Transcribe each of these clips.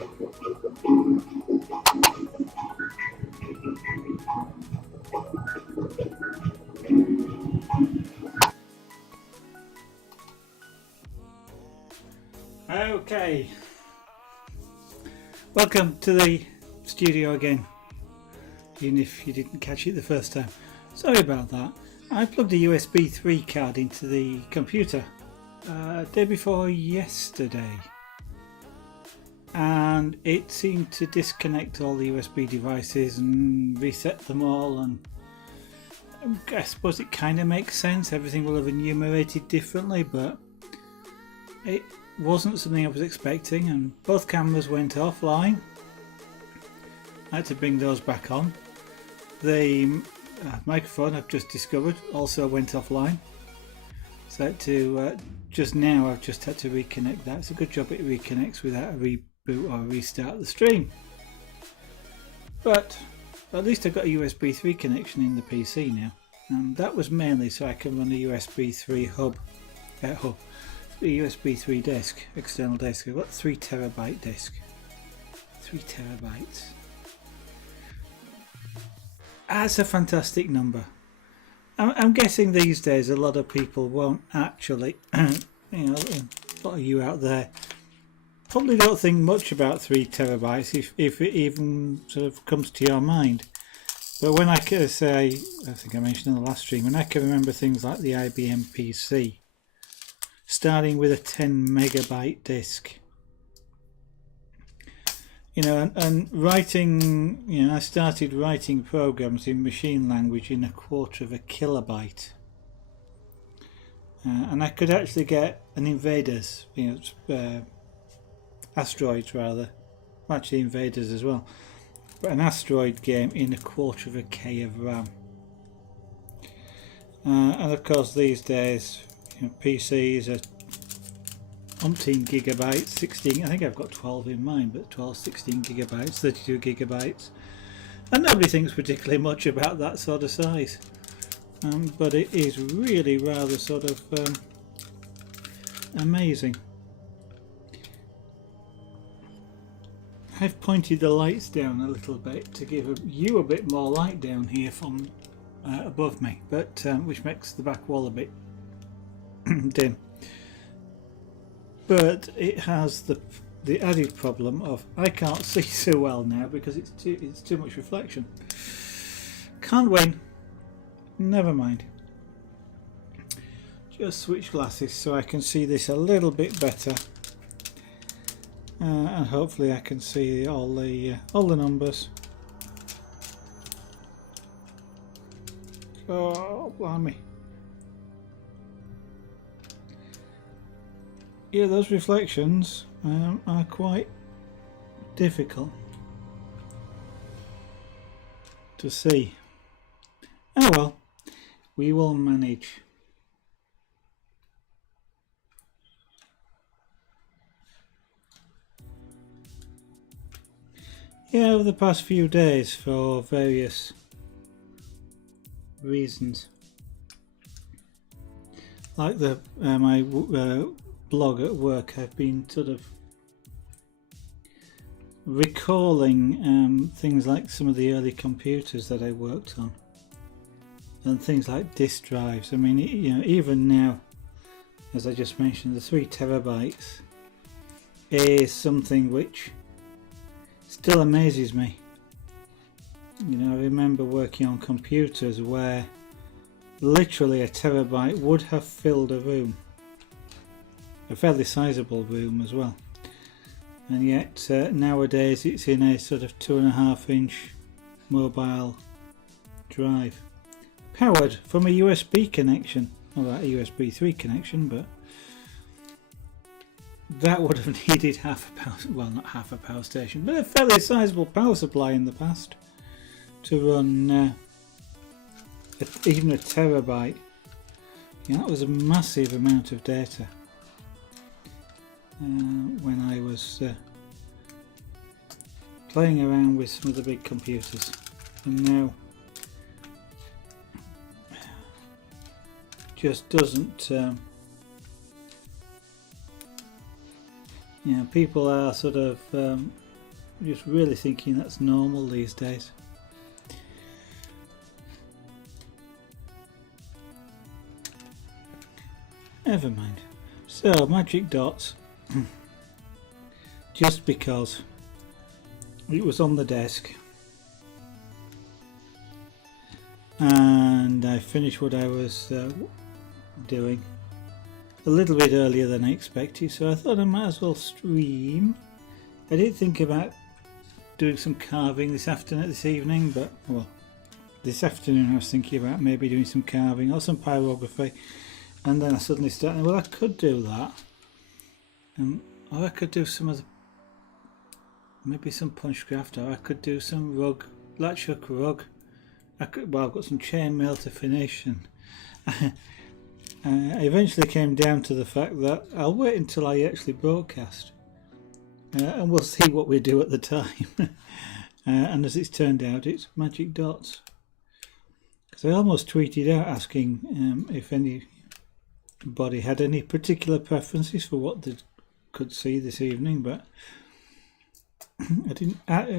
Okay, welcome to the studio again, even if you didn't catch it the first time. Sorry about that. I plugged a USB 3 card into the computer day before yesterday, and it seemed to disconnect all the USB devices and reset them all, and I suppose it kind of makes sense. Everything will have enumerated differently, but it wasn't something I was expecting, and both cameras went offline. I had to bring those back on. The microphone I've just discovered also went offline, so I had to just now I've just had to reconnect that. It's a good job it reconnects without a reboot or restart the stream, but at least I've got a USB 3 connection in the PC now, and that was mainly so I can run a USB 3 a USB 3 disk, external disk. I've got 3 terabyte disk. 3 terabytes. That's a fantastic number. I'm guessing these days a lot of people won't actually, you know, a lot of you out there probably don't think much about 3 terabytes if it even sort of comes to your mind. But when I can say, I think I mentioned in the last stream, when I can remember things like the IBM PC, starting with a 10 megabyte disk, you know, and writing, you know, I started writing programs in machine language in 1/4 of a kilobyte, and I could actually get an invaders, you know, asteroids rather, actually invaders as well, but an asteroid game in 1/4 of a K of RAM. And of course these days, you know, PCs are umpteen gigabytes, 16, I think I've got 12 in mine, but 12, 16 gigabytes, 32 gigabytes, and nobody thinks particularly much about that sort of size, but it is really rather sort of amazing. I've pointed the lights down a little bit to give you a bit more light down here from above me, but which makes the back wall a bit dim. But it has the added problem of I can't see so well now because it's too much reflection. Can't win. Never mind. Just switch glasses so I can see this a little bit better, and hopefully I can see all the numbers. Oh, blimey. Yeah, those reflections are quite difficult to see. Oh well, we will manage. Yeah, over the past few days, for various reasons, like my blog at work, I've been sort of recalling things like some of the early computers that I worked on, and things like disk drives. I mean, you know, even now, as I just mentioned, the 3 terabytes is something which still amazes me. You know, I remember working on computers where literally a terabyte would have filled a room. A fairly sizable room as well, and yet nowadays it's in a sort of 2.5-inch mobile drive, powered from a USB connection, or a USB 3 connection, but that would have needed half a power, well, not half a power station, but a fairly sizable power supply in the past to run even a terabyte. Yeah, that was a massive amount of data. When I was playing around with some of the big computers, and now just doesn't, you know, people are sort of just really thinking that's normal these days. Never mind. So, magic dots. Just because it was on the desk and I finished what I was doing a little bit earlier than I expected, so I thought I might as well stream. I did think about doing some carving this evening, but well, this afternoon I was thinking about maybe doing some carving or some pyrography, and then I suddenly started, well, I could do that, or I could do some of the, maybe some punchcraft, or I could do some rug, latch hook rug. Well, I've got some chainmail to finish, and I eventually came down to the fact that I'll wait until I actually broadcast, and we'll see what we do at the time. And as it's turned out, it's magic dots. Because I almost tweeted out asking if anybody had any particular preferences for what they could see this evening, but I didn't.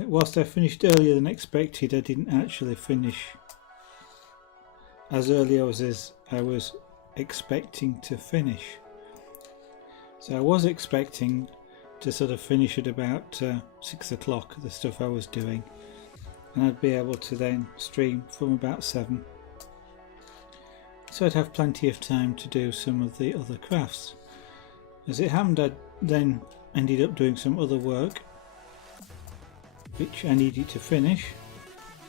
Whilst I finished earlier than expected, I didn't actually finish as early as I was expecting to finish. So I was expecting to sort of finish at about 6 o'clock, the stuff I was doing, and I'd be able to then stream from about 7. So I'd have plenty of time to do some of the other crafts. As it happened, I then ended up doing some other work which I needed to finish,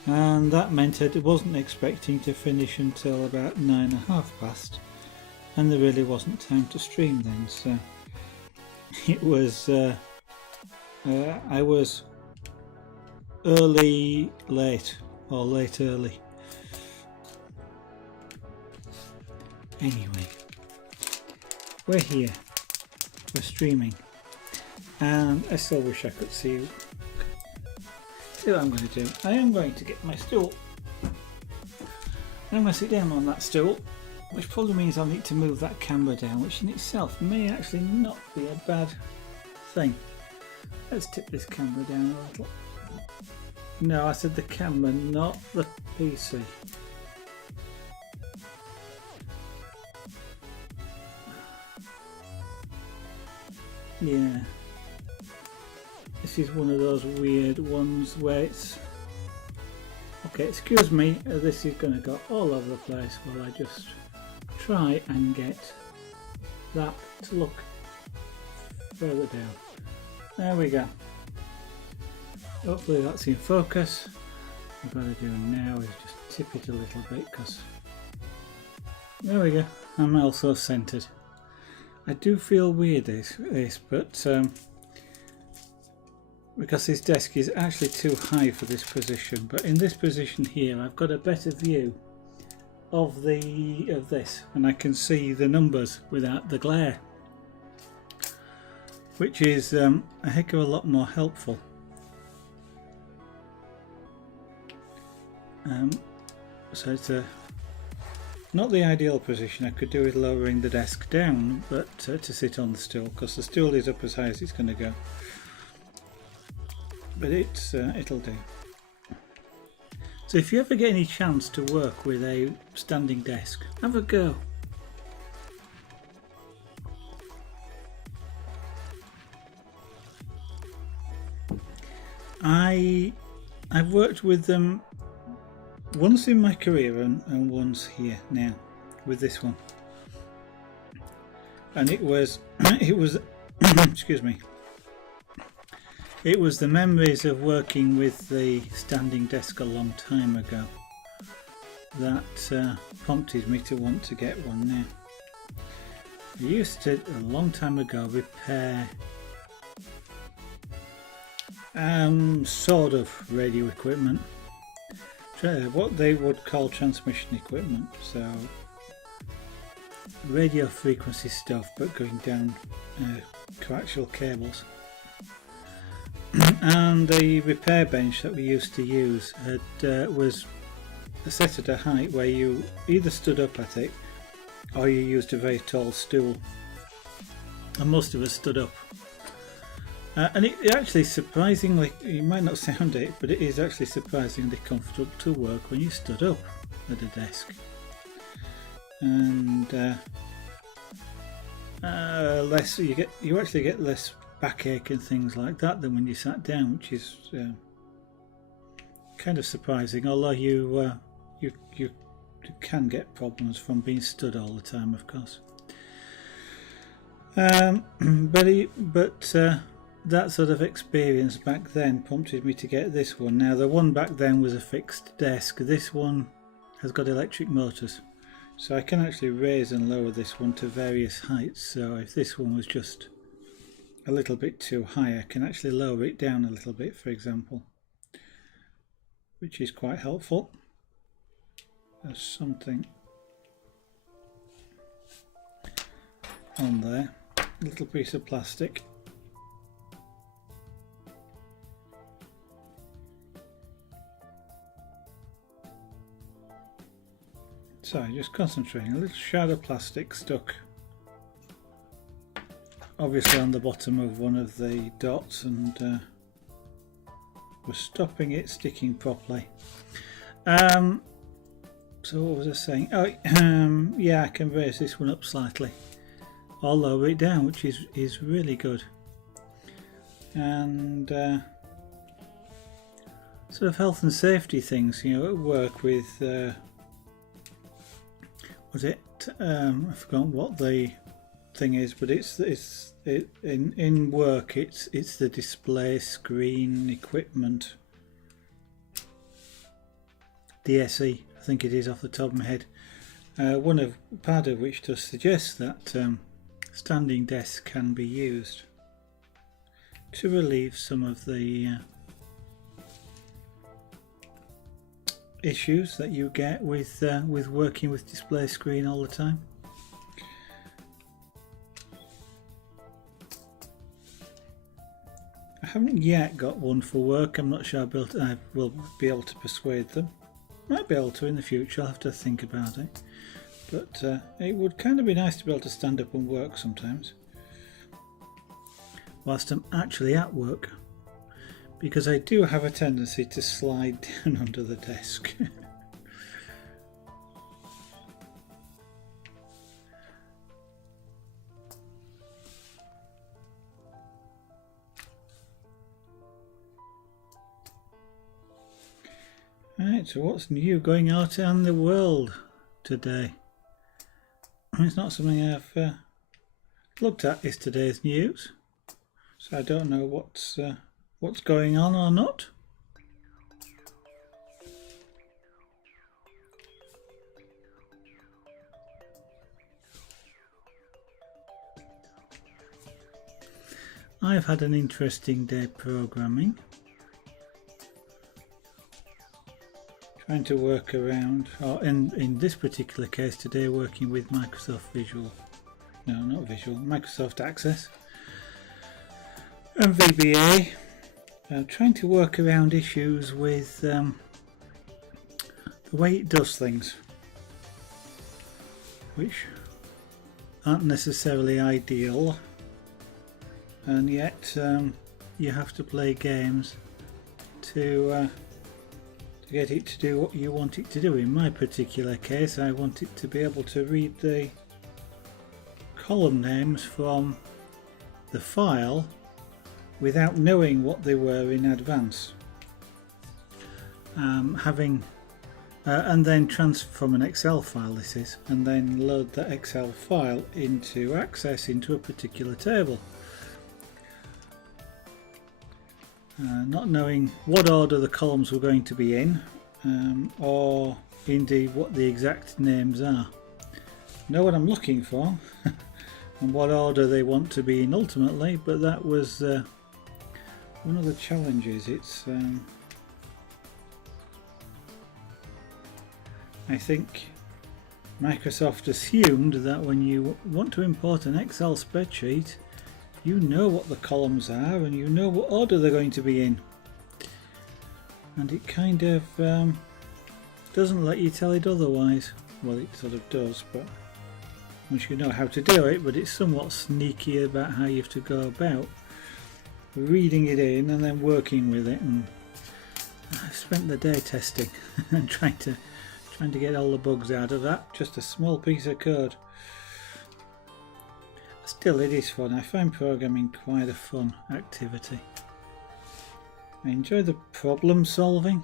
and that meant I wasn't expecting to finish until about 9:30 past, and there really wasn't time to stream then, so it was I was early late, or late early. Anyway, we're here, we're streaming, and I still wish I could see you. See what I'm going to do. I am going to get my stool. I'm going to sit down on that stool, which probably means I'll need to move that camera down, which in itself may actually not be a bad thing. Let's tip this camera down a little. No, I said the camera, not the PC. Yeah. This is one of those weird ones where it's... Okay, excuse me, this is going to go all over the place while I just try and get that to look further down. There we go. Hopefully that's in focus. What I've got to do now is just tip it a little bit, because there we go, I'm also centered. I do feel weird this but because this desk is actually too high for this position, but in this position here I've got a better view of this, and I can see the numbers without the glare, which is a heck of a lot more helpful. So it's not the ideal position. I could do with lowering the desk down, but to sit on the stool, because the stool is up as high as it's going to go. But it'll do. So if you ever get any chance to work with a standing desk, have a go. I've worked with them once in my career and once here now with this one, and it was excuse me, it was the memories of working with the standing desk a long time ago that prompted me to want to get one now. I used to, a long time ago, repair sort of radio equipment, what they would call transmission equipment, so radio frequency stuff but going down coaxial cables. And the repair bench that we used to use was set at a height where you either stood up at it or you used a very tall stool, and most of us stood up. And it actually surprisingly, you might not sound it, but it is actually surprisingly comfortable to work when you stood up at a desk. And less you actually get less backache and things like that than when you sat down, which is kind of surprising. Although you can get problems from being stood all the time, of course. But that sort of experience back then prompted me to get this one. Now the one back then was a fixed desk. This one has got electric motors, so I can actually raise and lower this one to various heights. So if this one was just a little bit too high, I can actually lower it down a little bit, for example, which is quite helpful. There's something on there, a little piece of plastic. So just concentrating, a little shard of plastic stuck obviously on the bottom of one of the dots, and we're stopping it sticking properly. So what was I saying? Oh, yeah, I can raise this one up slightly or lower it down, which is really good. And sort of health and safety things, you know, at work with was it? I've forgotten what the thing is, but in work it's the display screen equipment, DSE, I think it is off the top of my head. Part of which does suggest that standing desks can be used to relieve some of the issues that you get with working with display screen all the time. I haven't yet got one for work. I'm not sure I will be able to persuade them. Might be able to in the future. I'll have to think about it. But it would kind of be nice to be able to stand up and work sometimes whilst I'm actually at work, because I do have a tendency to slide down under the desk. Right, so what's new going out in the world today? It's not something I've looked at yesterday's news, so I don't know what's going on or not. I've had an interesting day programming, trying to work around, or in this particular case today, working with Microsoft Microsoft Access and VBA, trying to work around issues with the way it does things, which aren't necessarily ideal, and yet you have to play games to get it to do what you want it to do. In my particular case, I want it to be able to read the column names from the file without knowing what they were in advance. And then transfer from an Excel file, this is, and then load that Excel file into Access into a particular table. Not knowing what order the columns were going to be in, or indeed what the exact names are. Know what I'm looking for and what order they want to be in ultimately, but that was one of the challenges. It's I think Microsoft assumed that when you want to import an Excel spreadsheet, you know what the columns are and you know what order they're going to be in, and it kind of doesn't let you tell it otherwise. Well, it sort of does, but once you know how to do it, but it's somewhat sneaky about how you have to go about. reading it in and then working with it, and I spent the day testing and trying to get all the bugs out of that. Just a small piece of code. Still, it is fun. I find programming quite a fun activity. I enjoy the problem solving,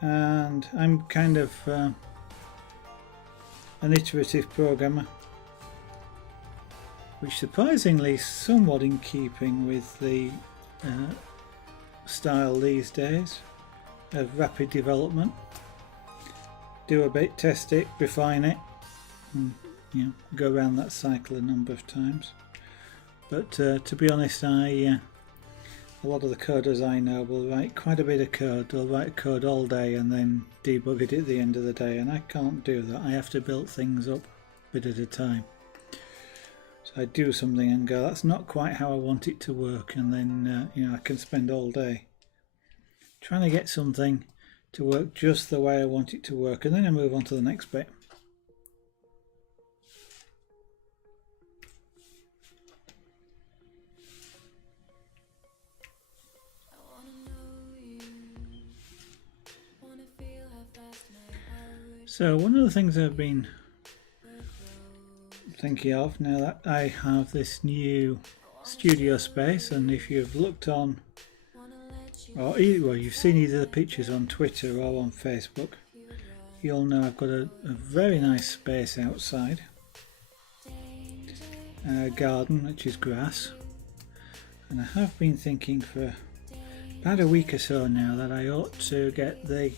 and I'm kind of an iterative programmer, which surprisingly is somewhat in keeping with the style these days of rapid development. Do a bit, test it, refine it, and go around that cycle a number of times. But to be honest, a lot of the coders I know will write quite a bit of code. They'll write code all day and then debug it at the end of the day, and I can't do that. I have to build things up a bit at a time. So I do something and go, that's not quite how I want it to work, and then I can spend all day trying to get something to work just the way I want it to work, and then I move on to the next bit. So one of the things I've been thinking of now that I have this new studio space, and if you've looked on, or you've seen either the pictures on Twitter or on Facebook, you'll know I've got a very nice space outside, a garden which is grass, and I have been thinking for about a week or so now that I ought to get the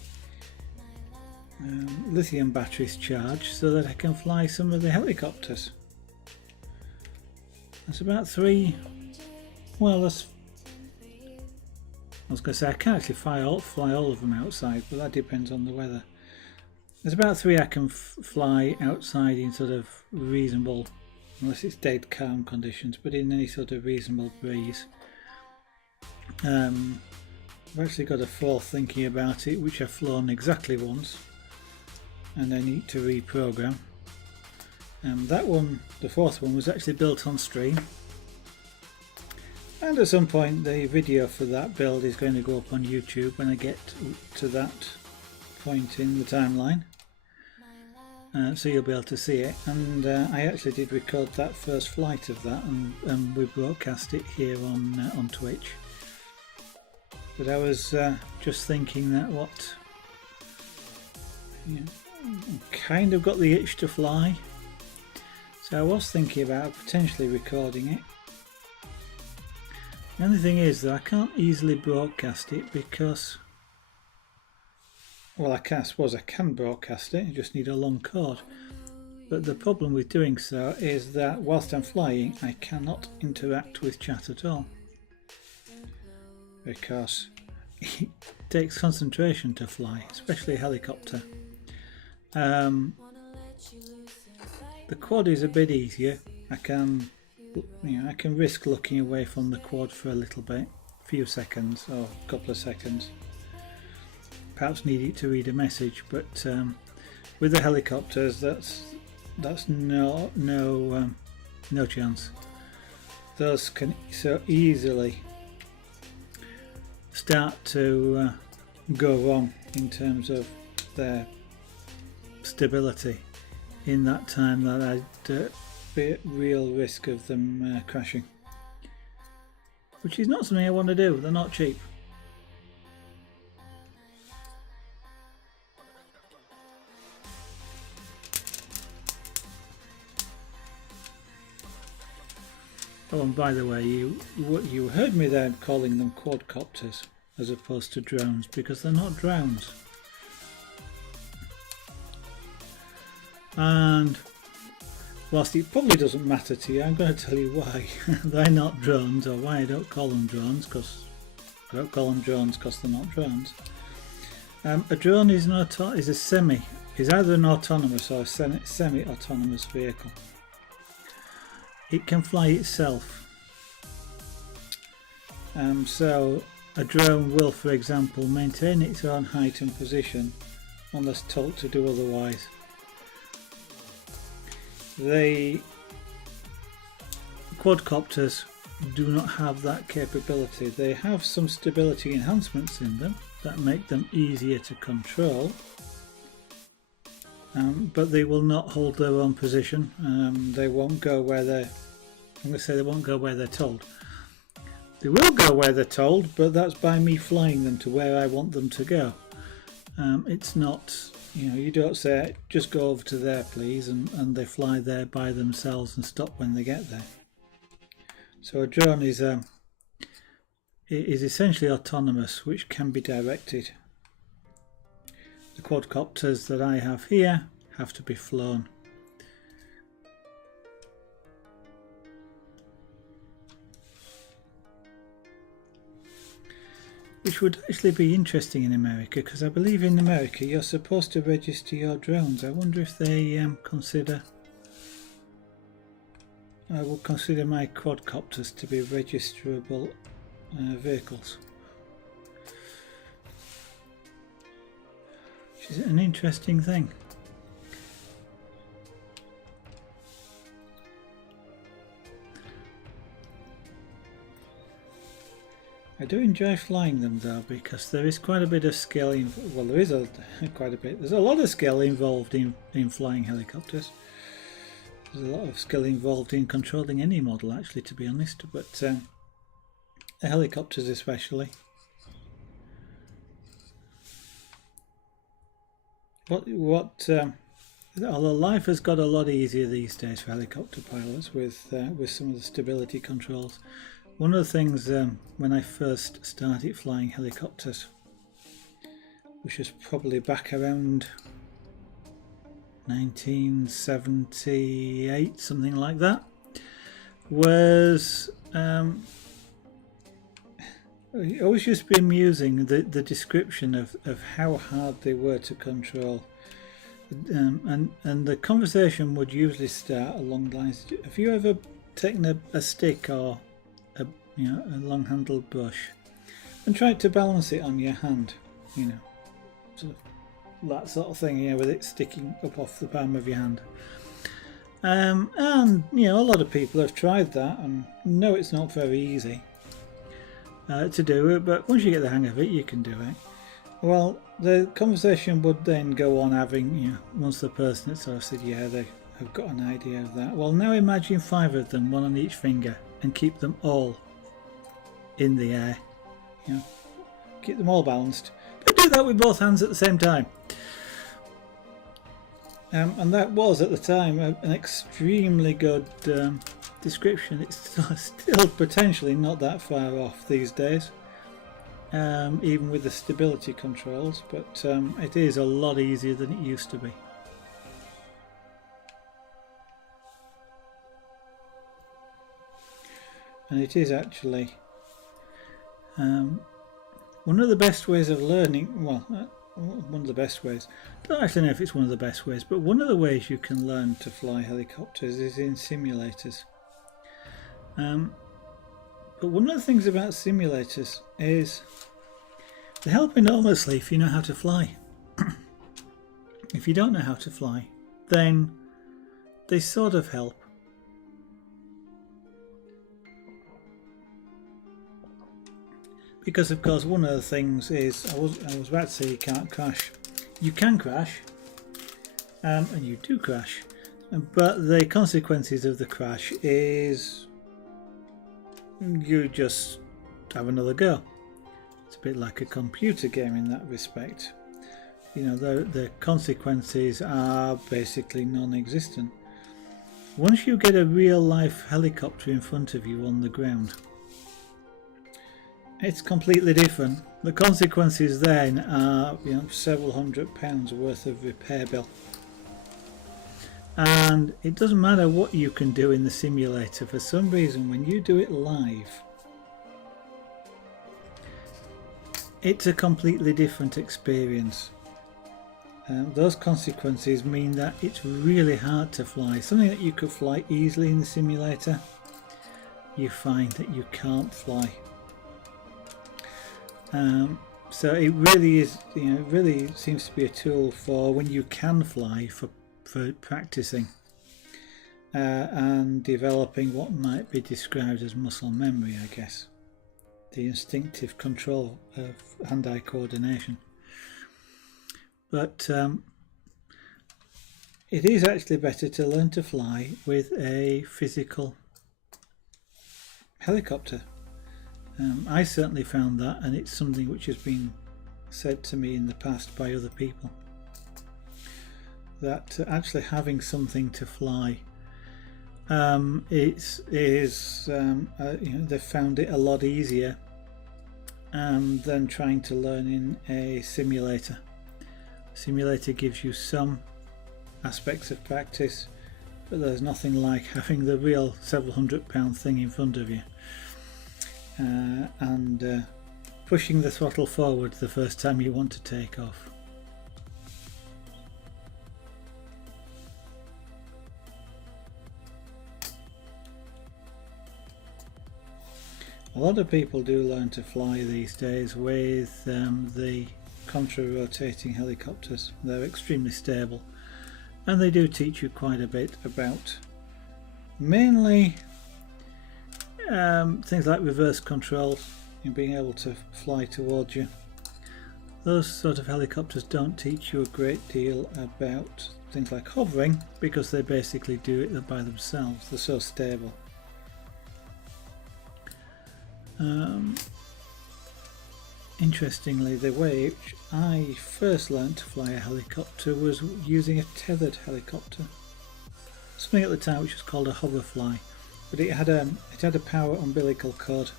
lithium batteries charged so that I can fly some of the helicopters. That's about 3, well, I was going to say I can actually fly all of them outside, but that depends on the weather. There's about 3 I can fly outside in sort of reasonable, unless it's dead calm conditions, but in any sort of reasonable breeze. I've actually got a 4th thinking about it, which I've flown exactly once and I need to reprogram. That one, the 4th one, was actually built on stream, and at some point the video for that build is going to go up on YouTube when I get to that point in the timeline, so you'll be able to see it. And I actually did record that first flight of that, and we broadcast it here on Twitch. But I was just thinking that kind of got the itch to fly, so I was thinking about potentially recording it. The only thing is that I can't easily broadcast it because, well, I can broadcast it, I just need a long cord. But the problem with doing so is that whilst I'm flying I cannot interact with chat at all, because it takes concentration to fly, especially a helicopter. The quad is a bit easier. I can risk looking away from the quad for a little bit, a few seconds or a couple of seconds. Perhaps need it to read a message, but with the helicopters, that's no chance. Those can so easily start to go wrong in terms of their stability in that time that I'd be at real risk of them crashing, which is not something I want to do. They're not cheap. Oh, and by the way, you heard me there calling them quadcopters as opposed to drones, because they're not drones. And whilst it probably doesn't matter to you, I'm going to tell you why they're not drones, or why I don't call them drones, because I don't call them drones because they're not drones. A drone is is either an autonomous or a semi-autonomous vehicle. It can fly itself. So a drone will, for example, maintain its own height and position unless told to do otherwise. The quadcopters do not have that capability. They have some stability enhancements in them that make them easier to control, but they will not hold their own position. They won't go where they're, I'm going to say they won't go where they're told. They will go where they're told, but that's by me flying them to where I want them to go. It's not, you know, you don't say just go over to there please, and they fly there by themselves and stop when they get there. So a drone is essentially autonomous, which can be directed. The quadcopters that I have here have to be flown. Which would actually be interesting in America, because I believe in America you're supposed to register your drones. I wonder if they consider, I will consider my quadcopters to be registerable vehicles. Which is an interesting thing. I do enjoy flying them though, because there is quite a bit of skill in, well, there is quite a bit, there's a lot of skill involved in flying helicopters. There's a lot of skill involved in controlling any model actually, to be honest, but the helicopters especially. Although life has got a lot easier these days for helicopter pilots with some of the stability controls. One of the things when I first started flying helicopters, which was probably back around 1978, something like that, was it always used to be amusing, the description of how hard they were to control. And the conversation would usually start along the lines, have you ever taken a stick or a long-handled brush and tried to balance it on your hand, you know, sort of that sort of thing, you know, with it sticking up off the palm of your hand. And you know, a lot of people have tried that and know it's not very easy to do it, but once you get the hang of it, you can do it. Well, the conversation would then go on having, you know, once the person had sort of said, yeah, they have got an idea of that. Well, now imagine 5 of them, 1 on each finger, and keep them all in the air, you know, keep them all balanced, but do that with both hands at the same time. And that was at the time an extremely good description. It's still potentially not that far off these days, even with the stability controls, but it is a lot easier than it used to be. And it is actually one of the best ways of learning, well, one of the best ways, I don't actually know if it's one of the best ways, but one of the ways you can learn to fly helicopters is in simulators. But one of the things about simulators is they help enormously if you know how to fly. If you don't know how to fly, then they sort of help. Because of course one of the things is, I was about to say you can't crash. You can crash, and you do crash, but the consequences of the crash is you just have another go. It's a bit like a computer game in that respect. You know, the consequences are basically non-existent. Once you get a real life helicopter in front of you on the ground, it's completely different. The consequences then are, you know, several £100 worth of repair bill. And it doesn't matter what you can do in the simulator, for some reason when you do it live, it's a completely different experience. Those consequences mean that it's really hard to fly. Something that you could fly easily in the simulator, you find that you can't fly. So it really is, you know, it really seems to be a tool for when you can fly, for practicing. and developing what might be described as muscle memory, I guess. The instinctive control of hand-eye coordination. But it is actually better to learn to fly with a physical helicopter. I certainly found that, and it's something which has been said to me in the past by other people, that actually having something to fly, they've found it a lot easier than trying to learn in a simulator. Simulator gives you some aspects of practice, but there's nothing like having the real several £100 thing in front of you and pushing the throttle forward the first time you want to take off. A lot of people do learn to fly these days with the contra-rotating helicopters. They're extremely stable, and they do teach you quite a bit about mainly things like reverse control and being able to fly towards you. Those sort of helicopters don't teach you a great deal about things like hovering, because they basically do it by themselves. They're so stable. Interestingly, the way which I first learned to fly a helicopter was using a tethered helicopter. Something at the time which was called a hoverfly, but it had a power umbilical cord,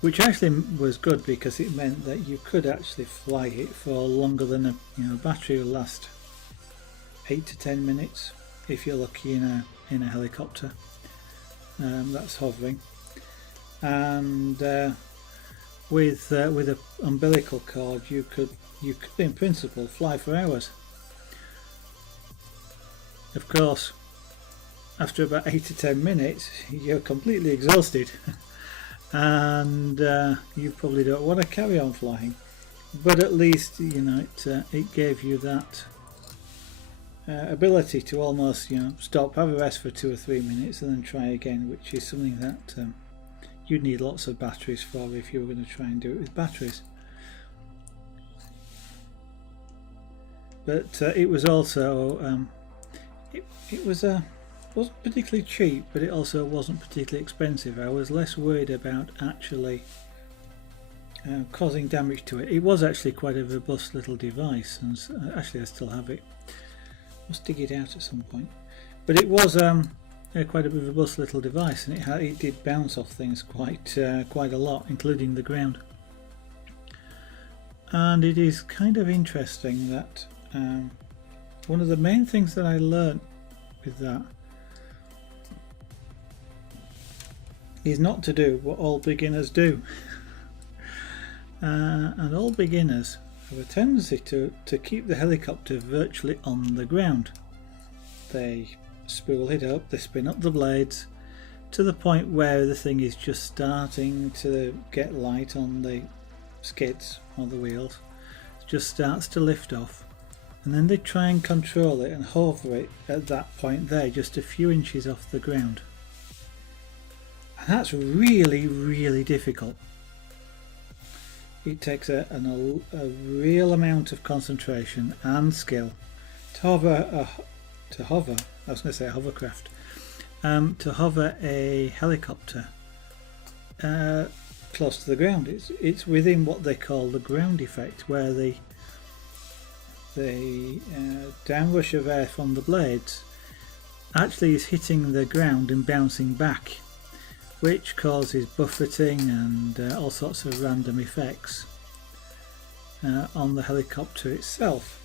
which actually was good because it meant that you could actually fly it for longer than a battery will last 8 to 10 minutes if you're lucky in a helicopter. That's hovering. And with an umbilical cord you could in principle fly for hours. Of course, after about 8 to 10 minutes you're completely exhausted and you probably don't want to carry on flying, but at least it gave you that ability to almost stop, have a rest for 2 or 3 minutes and then try again, which is something that you'd need lots of batteries for if you were going to try and do it with batteries. But it was also it wasn't particularly cheap, but it also wasn't particularly expensive. I was less worried about actually causing damage to it. It was actually quite a robust little device, and actually I still have it. I'll dig it out at some point. But it was quite a robust little device, and it did bounce off things quite a lot, including the ground. And it is kind of interesting that one of the main things that I learned with that is not to do what all beginners do. And all beginners have a tendency to keep the helicopter virtually on the ground. They spool it up, they spin up the blades to the point where the thing is just starting to get light on the skids or the wheels. It just starts to lift off, and then they try and control it and hover it at that point there, just a few inches off the ground. And that's really, really difficult. It takes a real amount of concentration and skill to hover I was going to say a hovercraft, to hover a helicopter close to the ground. It's within what they call the ground effect, where the downrush of air from the blades actually is hitting the ground and bouncing back, which causes buffeting and all sorts of random effects on the helicopter itself,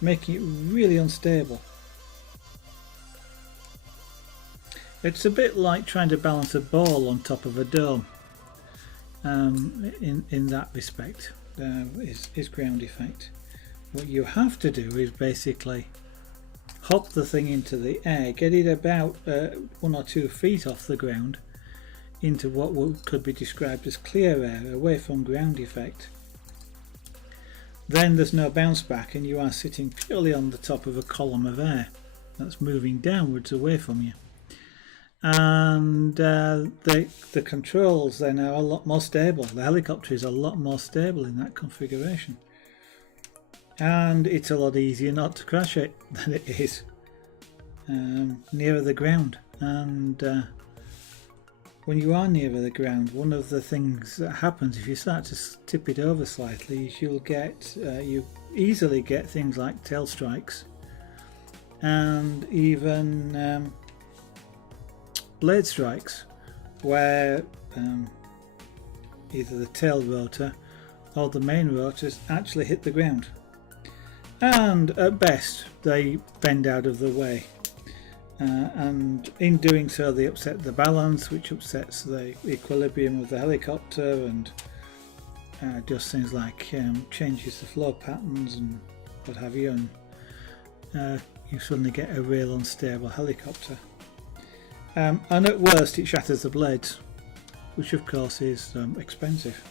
making it really unstable. It's a bit like trying to balance a ball on top of a dome in that respect, is ground effect. What you have to do is basically hop the thing into the air, get it about 1 or 2 feet off the ground into what could be described as clear air, away from ground effect. Then there's no bounce back and you are sitting purely on the top of a column of air that's moving downwards away from you. and the controls then are a lot more stable. The helicopter is a lot more stable in that configuration, and it's a lot easier not to crash it than it is nearer the ground. And when you are nearer the ground, one of the things that happens if you start to tip it over slightly is you easily get things like tail strikes and even blade strikes, where either the tail rotor or the main rotors actually hit the ground, and at best they bend out of the way, and in doing so they upset the balance, which upsets the equilibrium of the helicopter, and does things like changes the flow patterns and what have you, and you suddenly get a real unstable helicopter. And at worst it shatters the blades, which of course is expensive.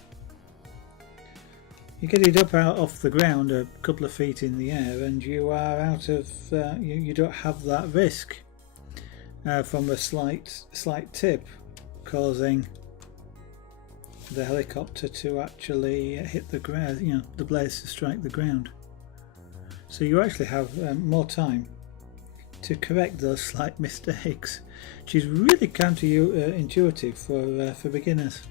You get it up out off the ground a couple of feet in the air and you are out of, you don't have that risk from a slight tip causing the helicopter to actually hit the ground, the blades to strike the ground. So you actually have more time to correct those slight mistakes, which is really counterintuitive for beginners.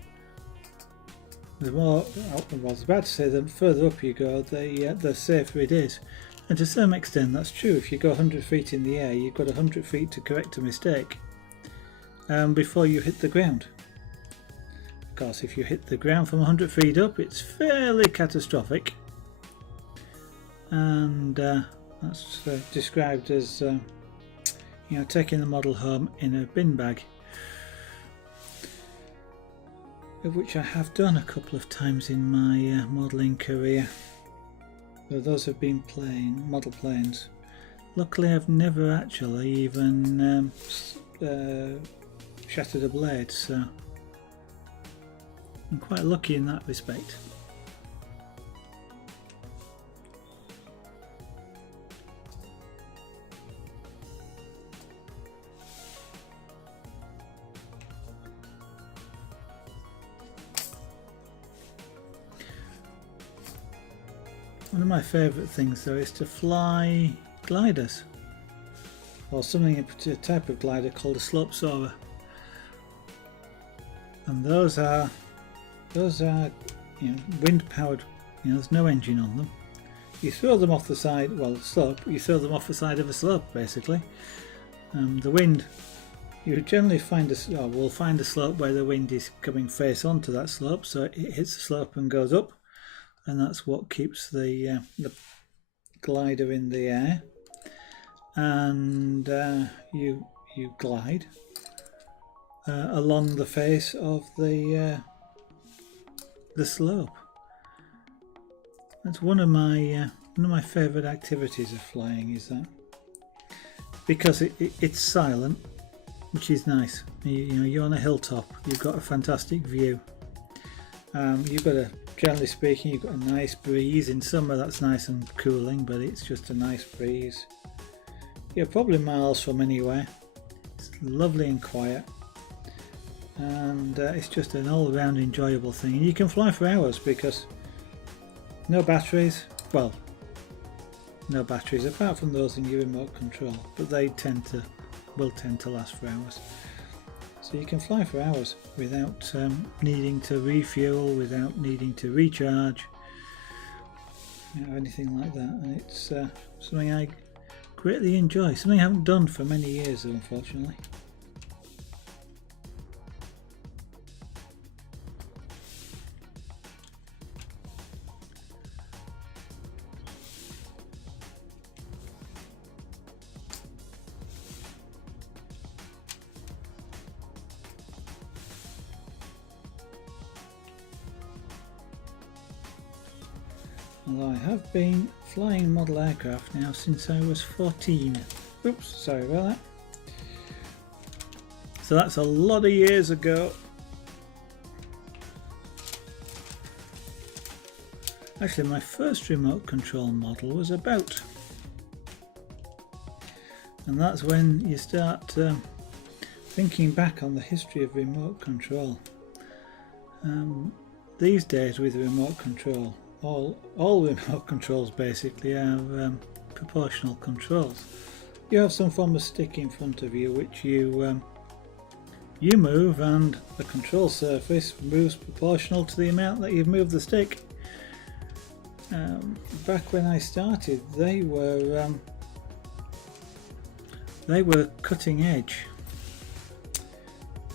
The more, I was about to say, the further up you go, the safer it is. And to some extent that's true. If you go 100 feet in the air, you've got 100 feet to correct a mistake before you hit the ground. Of course, if you hit the ground from 100 feet up, it's fairly catastrophic. And that's described as taking the model home in a bin bag, which I have done a couple of times in my modelling career. Though those have been model planes. Luckily I've never actually even shattered a blade, so I'm quite lucky in that respect. One of my favourite things though is to fly gliders, or something, a type of glider called a slope soarer, and those are wind powered. There's no engine on them. You throw them off the side, slope. You throw them off the side of a slope basically. The wind, you generally will find a slope where the wind is coming face onto that slope, so it hits the slope and goes up. And that's what keeps the glider in the air, and you glide along the face of the slope. That's one of my favourite activities of flying, is that, because it's silent, which is nice. You're on a hilltop, you've got a fantastic view. Generally speaking, you've got a nice breeze. In summer that's nice and cooling, but it's just a nice breeze. You're probably miles from anywhere. It's lovely and quiet, and it's just an all-round enjoyable thing. And you can fly for hours because no batteries, apart from those in your remote control, but they will tend to last for hours. So you can fly for hours without needing to refuel, without needing to recharge, anything like that. And it's something I greatly enjoy, something I haven't done for many years, unfortunately. Although I have been flying model aircraft now since I was 14. Oops, sorry about that. So that's a lot of years ago. Actually, my first remote control model was a boat. And that's when you start thinking back on the history of remote control, these days with remote control, all remote controls basically are proportional controls. You have some form of stick in front of you which you move, and the control surface moves proportional to the amount that you've moved the stick. Back when I started, they were cutting edge.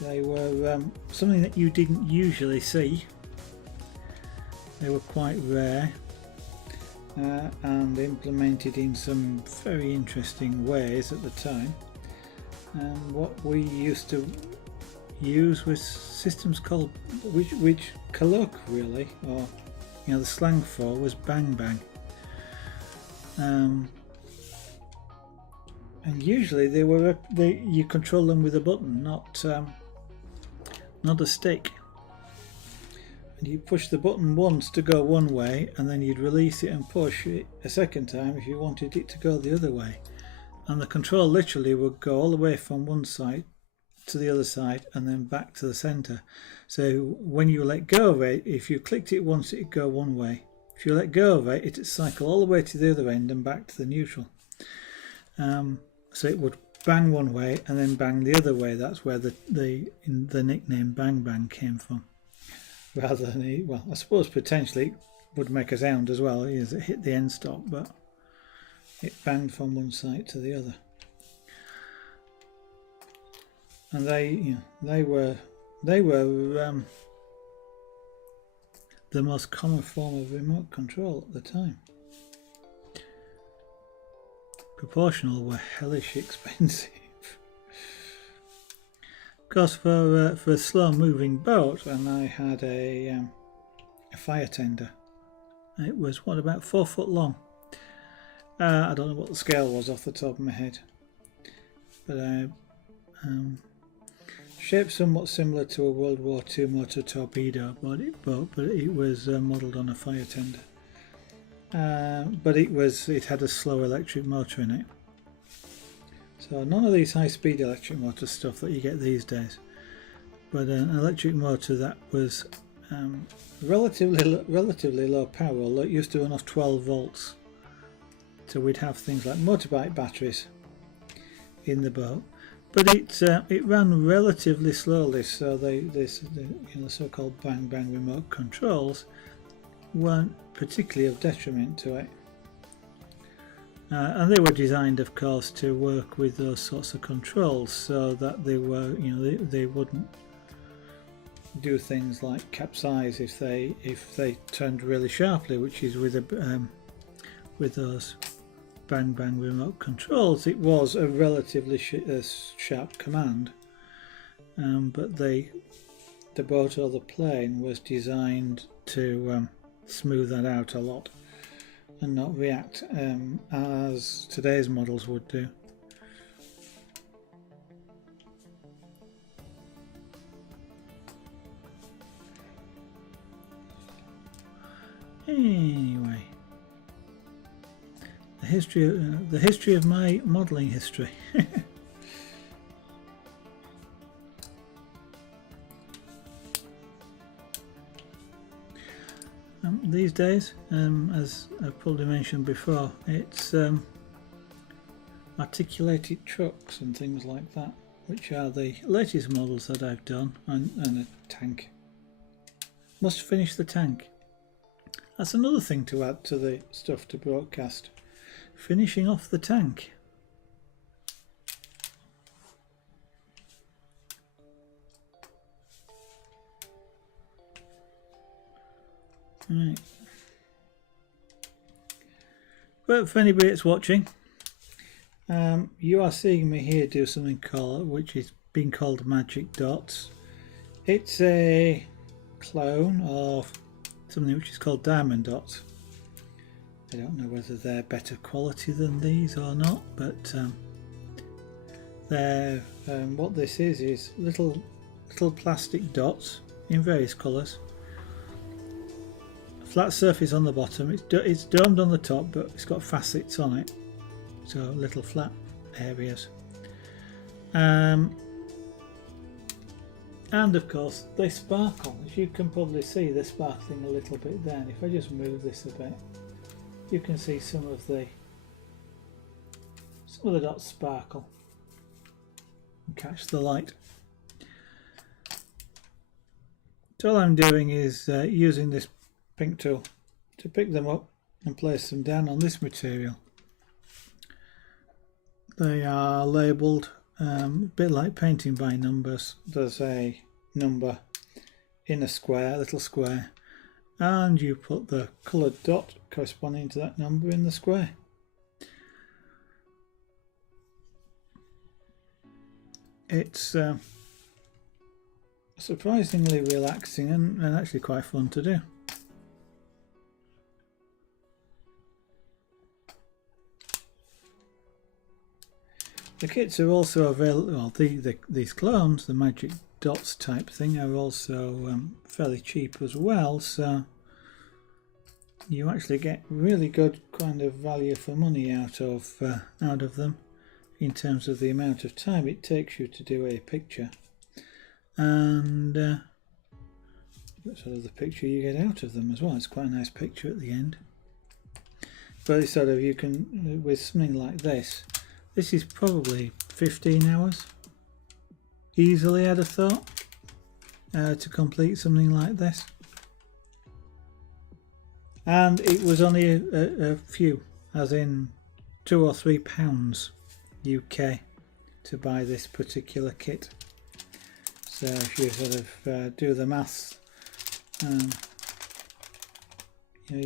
They were something that you didn't usually see. They were quite rare and implemented in some very interesting ways at the time. And what we used to use was systems called, which colloquially, or the slang for, was bang bang. And usually you control them with a button, not a stick. And you push the button once to go one way, and then you'd release it and push it a second time if you wanted it to go the other way. And the control literally would go all the way from one side to the other side and then back to the center. So when you let go of it, if you clicked it once, it'd go one way. If you let go of it, it'd cycle all the way to the other end and back to the neutral. So it would bang one way and then bang the other way. That's where the nickname bang bang came from. Rather than, well, I suppose potentially it would make a sound as well as it hit the end stop, but it banged from one side to the other. And they were the most common form of remote control at the time. Proportional were hellish expensive. Of course, for a slow moving boat, and I had a fire tender. It was about 4 foot long. I don't know what the scale was off the top of my head, but shaped somewhat similar to a World War II motor torpedo boat, but it was modelled on a fire tender. But it had a slow electric motor in it. So none of these high-speed electric motor stuff that you get these days, but an electric motor that was relatively low power, although it used to run off 12 volts. So we'd have things like motorbike batteries in the boat, but it ran relatively slowly. So the so-called bang bang remote controls weren't particularly of detriment to it. And they were designed, of course, to work with those sorts of controls, so that they were, they wouldn't do things like capsize if they turned really sharply, which is with those bang bang remote controls. It was a relatively sharp command, but the boat or the plane was designed to smooth that out a lot and not react as today's models would do. Anyway, the history of my modelling history. These days, as I've probably mentioned before, it's articulated trucks and things like that, which are the latest models that I've done, and a tank. Must finish the tank. That's another thing to add to the stuff to broadcast. Finishing off the tank. Right. But for anybody that's watching, you are seeing me here do something which is being called magic dots. It's a clone of something which is called diamond dots. I don't know whether they're better quality than these or not, but they're what this is little plastic dots in various colours. Flat surface on the bottom. It's domed on the top, but it's got facets on it, so little flat areas. And of course they sparkle. As you can probably see, they're sparkling a little bit there. And if I just move this a bit, you can see some of the dots sparkle and catch the light. So all I'm doing is using this pink tool to pick them up and place them down on this material. They are labelled a bit like painting by numbers. There's a number in a square, a little square, and you put the coloured dot corresponding to that number in the square. It's surprisingly relaxing and actually quite fun to do. The kits are also available, well, these clones, the magic dots type thing, are also fairly cheap as well, so you actually get really good kind of value for money out of them in terms of the amount of time it takes you to do a picture and sort of the picture you get out of them as well. It's quite a nice picture at the end. But it's sort of, you can, with something like this is probably 15 hours easily, I'd have thought, to complete something like this. And it was only a few, as in £2 or £3 UK to buy this particular kit. So if you sort of do the maths, even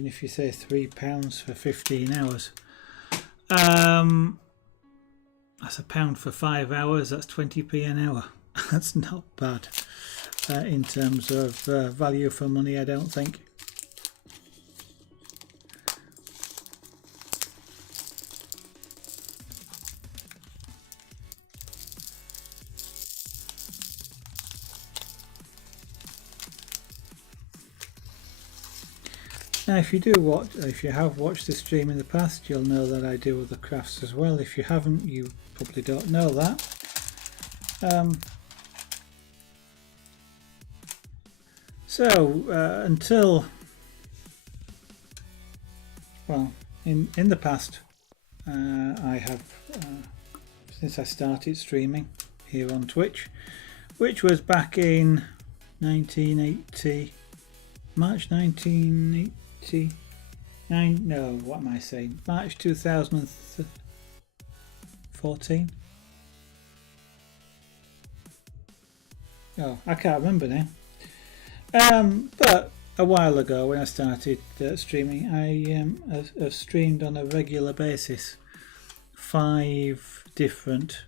if you say £3 for 15 hours, that's £1 for 5 hours, that's 20p an hour. That's not bad in terms of value for money, I don't think. Now if you have watched this stream in the past, you'll know that I do other crafts as well. If you haven't, you probably don't know that. Until, well, in the past, I have, since I started streaming here on Twitch, which was back in 1980, March 1989, no, what am I saying, March 2014? Oh, I can't remember now. But a while ago when I started streaming, I have streamed on a regular basis 5 different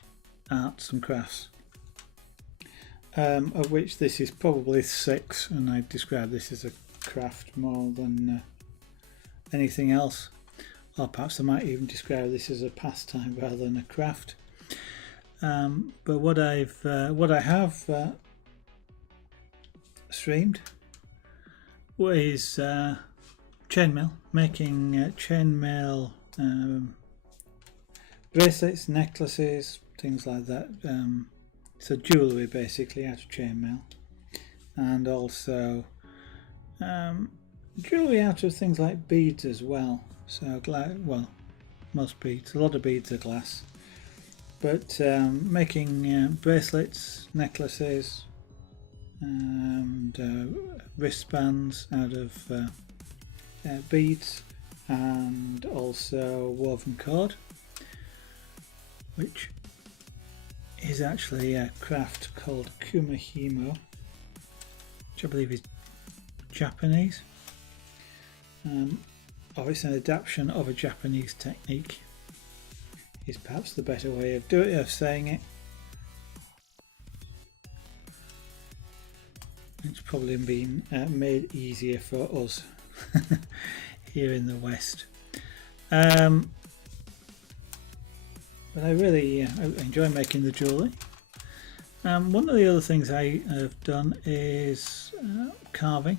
arts and crafts, of which this is probably 6, and I describe this as a craft more than anything else, or perhaps I might even describe this as a pastime rather than a craft. But what I have streamed is chainmail, making chainmail bracelets, necklaces, things like that. So jewellery basically out of chainmail, and also jewellery out of things like beads as well. So well, most beads, a lot of beads are glass, but making bracelets, necklaces, and wristbands out of beads, and also woven cord, which is actually a craft called kumihimo, which I believe is Japanese, or it's an adaptation of a Japanese technique, is perhaps the better way of saying it. It's probably been made easier for us here in the West. But I really enjoy making the jewellery. One of the other things I have done is carving.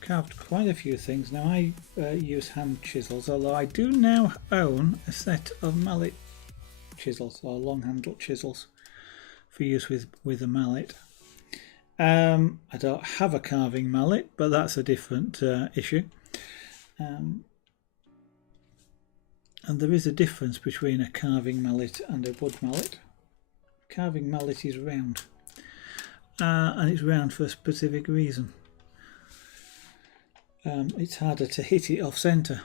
Carved quite a few things. Now I use hand chisels, although I do now own a set of mallet chisels, or long handled chisels, for use with a mallet. I don't have a carving mallet, but that's a different issue. And there is a difference between a carving mallet and a wood mallet. Carving mallet is round, and it's round for a specific reason. It's harder to hit it off centre.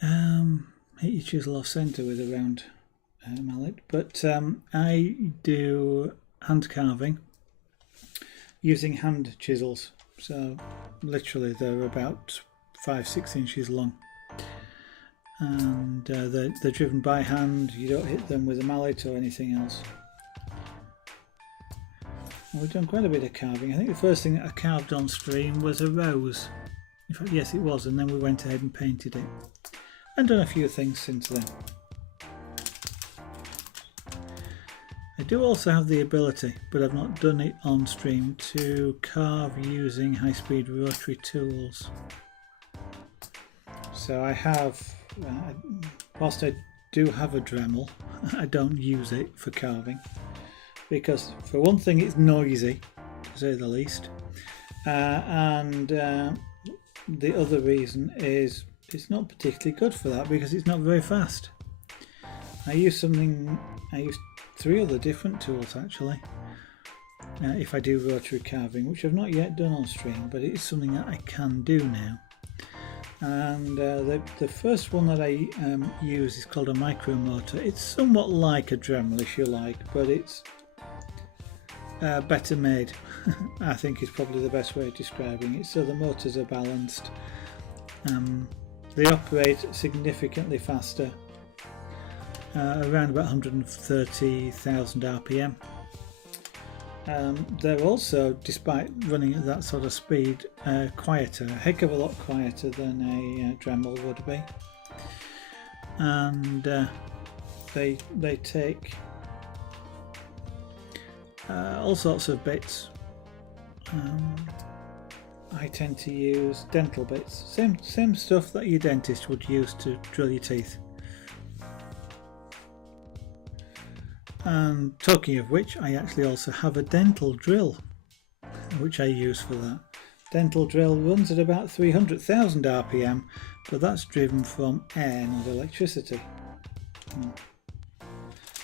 Hit your chisel off centre with a round mallet, but I do hand carving using hand chisels, so literally they're about 5-6 inches long, and they're driven by hand. You don't hit them with a mallet or anything else. And we've done quite a bit of carving. I think the first thing that I carved on stream was a rose. In fact, yes it was, and then we went ahead and painted it, and done a few things since then. I do also have the ability, but I've not done it on stream, to carve using high-speed rotary tools. So I have, whilst I do have a Dremel, I don't use it for carving, because for one thing it's noisy, to say the least, and the other reason is it's not particularly good for that, because it's not very fast. I use 3 other different tools actually if I do rotary carving, which I've not yet done on stream, but it is something that I can do now. And the first one that I use is called a micromotor. It's somewhat like a Dremel, if you like, but it's better made. I think is probably the best way of describing it. So the motors are balanced, they operate significantly faster, around about 130,000 RPM. They're also, despite running at that sort of speed, quieter, a heck of a lot quieter than a Dremel would be. And they take all sorts of bits. I tend to use dental bits, same stuff that your dentist would use to drill your teeth. And talking of which, I actually also have a dental drill, which I use for that. Dental drill runs at about 300,000 RPM, but that's driven from air, not electricity.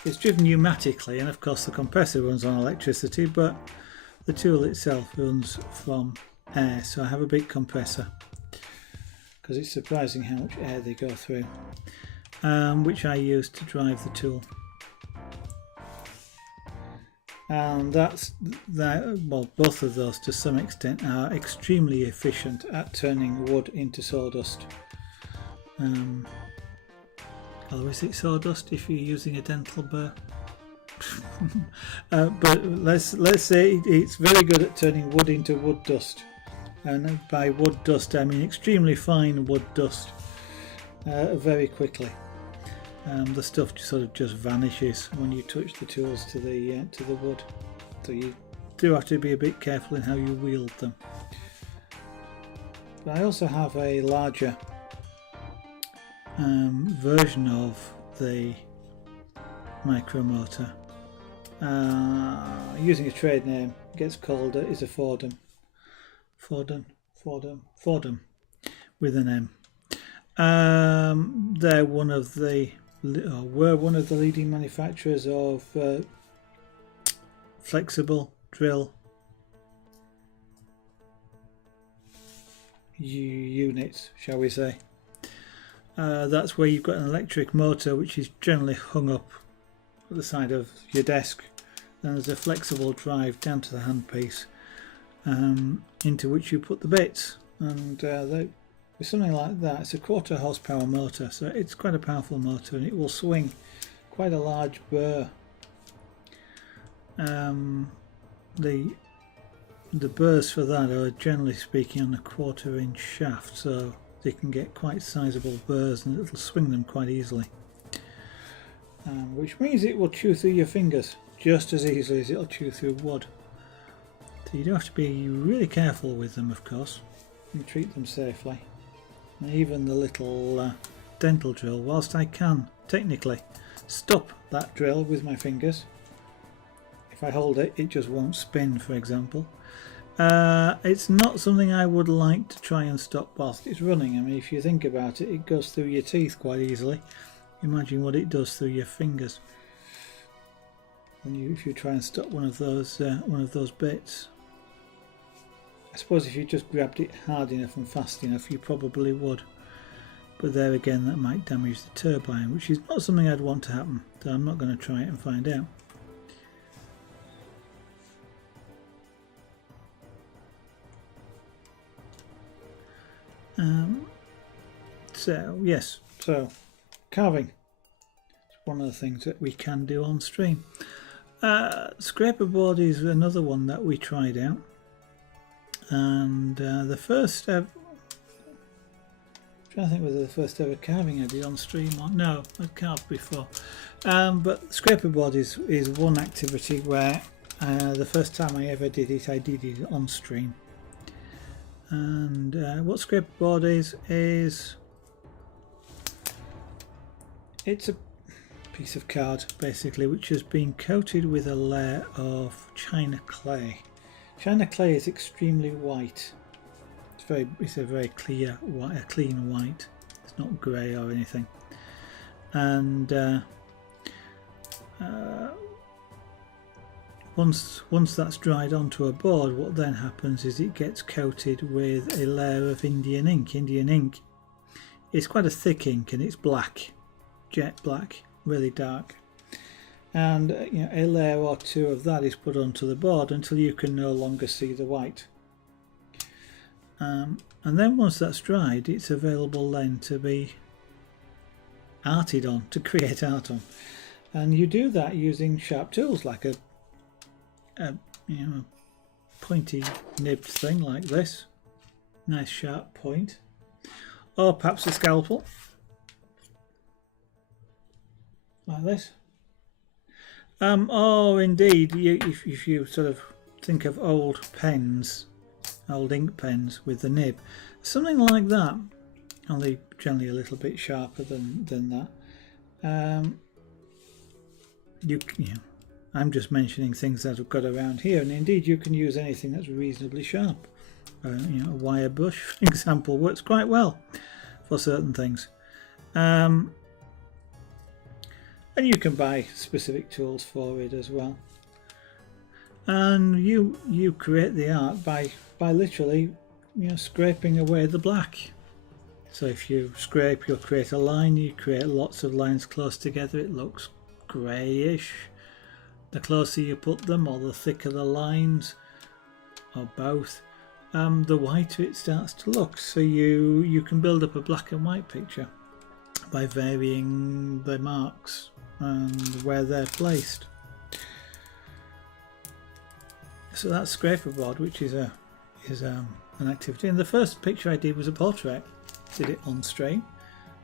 It's driven pneumatically, and of course the compressor runs on electricity, but the tool itself runs from air, so I have a big compressor, because it's surprising how much air they go through, which I use to drive the tool. And well, both of those to some extent are extremely efficient at turning wood into sawdust. Or is it sawdust if you're using a dental burr? But let's say it's very good at turning wood into wood dust, and by wood dust I mean extremely fine wood dust, very quickly. The stuff sort of just vanishes when you touch the tools to the wood, so you do have to be a bit careful in how you wield them. But I also have a larger version of the micromotor, using a trade name. It gets called is a Fordham with an M. They're were one of the leading manufacturers of flexible drill units, shall we say. That's where you've got an electric motor which is generally hung up at the side of your desk. Then there's a flexible drive down to the handpiece, into which you put the bits, and with something like that, it's a 1/4 horsepower motor, so it's quite a powerful motor, and it will swing quite a large burr. The burrs for that are generally speaking on a 1/4 inch shaft, so they can get quite sizable burrs and it'll swing them quite easily, which means it will chew through your fingers just as easily as it'll chew through wood. So you do have to be really careful with them, of course, and treat them safely. And even the little dental drill, whilst I can technically stop that drill with my fingers, if I hold it, it just won't spin, for example. It's not something I would like to try and stop whilst it's running. I mean, if you think about it, it goes through your teeth quite easily. Imagine what it does through your fingers if you try and stop one of those bits. I suppose if you just grabbed it hard enough and fast enough, you probably would. But there again, that might damage the turbine, which is not something I'd want to happen. So I'm not going to try it and find out. So yes, so carving is one of the things that we can do on stream. Scraper board is another one that we tried out, and the first ever, I'm trying to think whether the first ever carving I did on stream or no, I've carved before, but scraper board is one activity where the first time I ever did it, I did it on stream. And what scraper board is it's a piece of card basically which has been coated with a layer of china clay. China clay is extremely white. It's a very clear white, a clean white. It's not grey or anything. And once that's dried onto a board, what then happens is it gets coated with a layer of Indian ink. Indian ink is quite a thick ink and it's black, jet black, really dark. And a layer or two of that is put onto the board until you can no longer see the white. And then once that's dried, it's available then to be arted on, to create art on. And you do that using sharp tools like a pointy nibbed thing like this, nice sharp point, or perhaps a scalpel like this. Or indeed, if you sort of think of old pens, old ink pens with the nib, something like that, only generally a little bit sharper than that. I'm just mentioning things that I've got around here, and indeed you can use anything that's reasonably sharp. A wire brush, for example, works quite well for certain things. And you can buy specific tools for it as well. And you create the art by literally scraping away the black. So if you scrape, you'll create a line. You create lots of lines close together. It looks greyish. The closer you put them, or the thicker the lines, or both, the whiter it starts to look. So you can build up a black and white picture by varying the marks and where they're placed. So that's scraper board, which is an activity. And the first picture I did was a portrait. Did it on stream,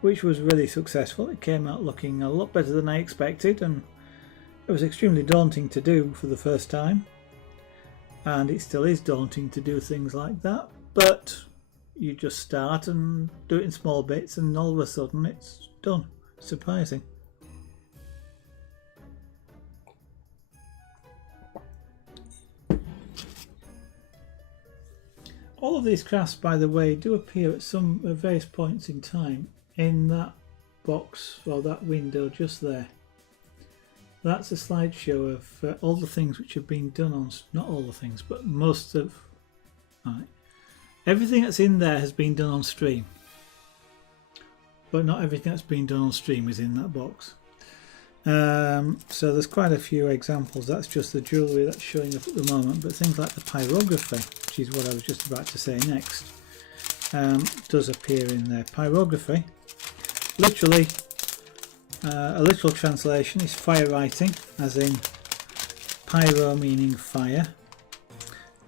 which was really successful. It came out looking a lot better than I expected, and it was extremely daunting to do for the first time, and it still is daunting to do things like that, but you just start and do it in small bits and all of a sudden it's done. Surprising. All of these crafts, by the way, do appear at various points in time in that box or that window just there. That's a slideshow of all the things which have been done on, not all the things, but most of, right. Everything that's in there has been done on stream, but not everything that's been done on stream is in that box. So there's quite a few examples. That's just the jewellery that's showing up at the moment, but things like the pyrography, which is what I was just about to say next, does appear in there. Pyrography, literally, a literal translation is fire writing, as in pyro meaning fire,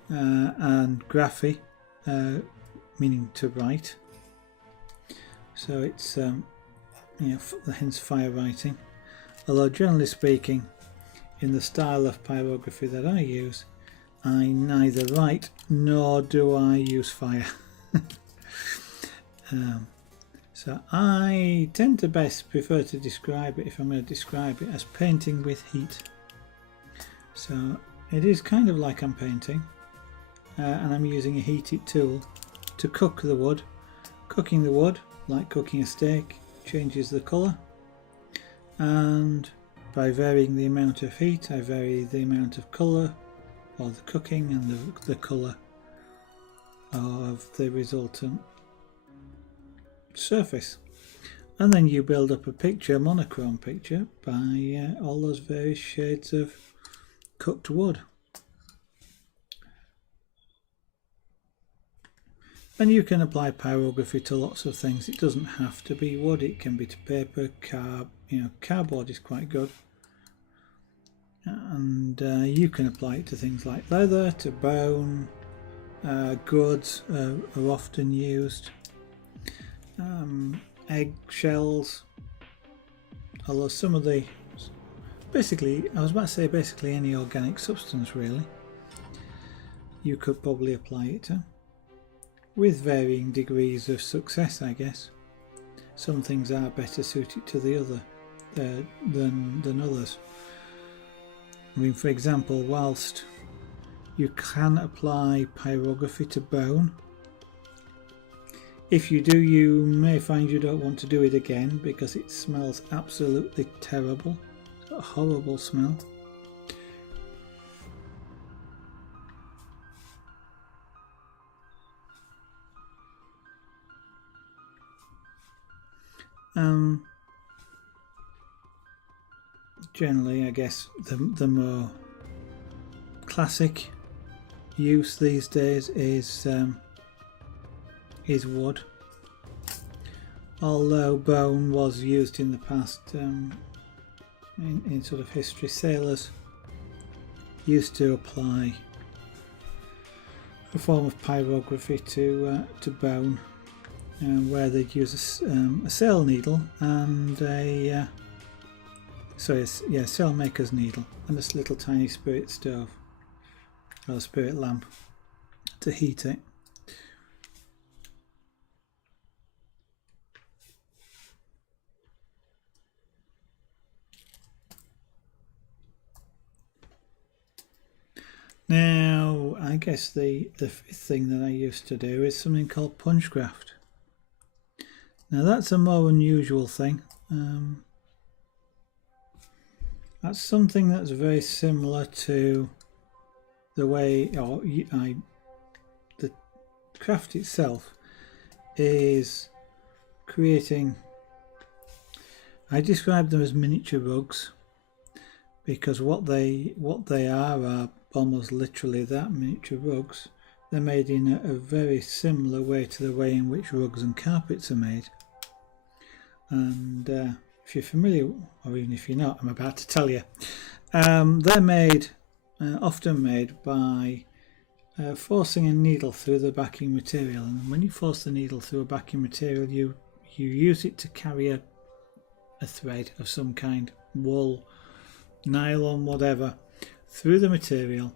and graphy meaning to write. So it's hence fire writing. Although generally speaking, in the style of pyrography that I use, I neither write nor do I use fire. So I tend to best prefer to describe it, if I'm going to describe it, as painting with heat. So it is kind of like I'm painting, and I'm using a heated tool to cook the wood. Cooking the wood, like cooking a steak, changes the colour, and by varying the amount of heat I vary the amount of colour, or the cooking and the colour of the resultant surface. And then you build up a picture, a monochrome picture, by all those various shades of cooked wood. And you can apply pyrography to lots of things. It doesn't have to be wood, it can be to paper, cardboard is quite good. And you can apply it to things like leather, to bone, goods are often used. Egg shells, although some of the, basically any organic substance really, you could probably apply it to, with varying degrees of success, I guess. Some things are better suited to the other than others. I mean, for example, whilst you can apply pyrography to bone, if you do, you may find you don't want to do it again because it smells absolutely terrible. It's got a horrible smell. Generally, I guess the more classic use these days is wood, although bone was used in the past. In sort of history, sailors used to apply a form of pyrography to bone, where they'd use a sail needle and a sailmaker's needle and a little tiny spirit stove or a spirit lamp to heat it. Now, I guess the fifth thing that I used to do is something called punchcraft. Now that's a more unusual thing. That's something that's very similar to the way, the craft itself is creating, I describe them as miniature rugs, because what they are almost literally that, miniature rugs. They're made in a very similar way to the way in which rugs and carpets are made. And if you're familiar, or even if you're not, I'm about to tell you. They're made, often made by forcing a needle through the backing material. And when you force the needle through a backing material, you use it to carry a thread of some kind, wool, nylon, whatever, through the material,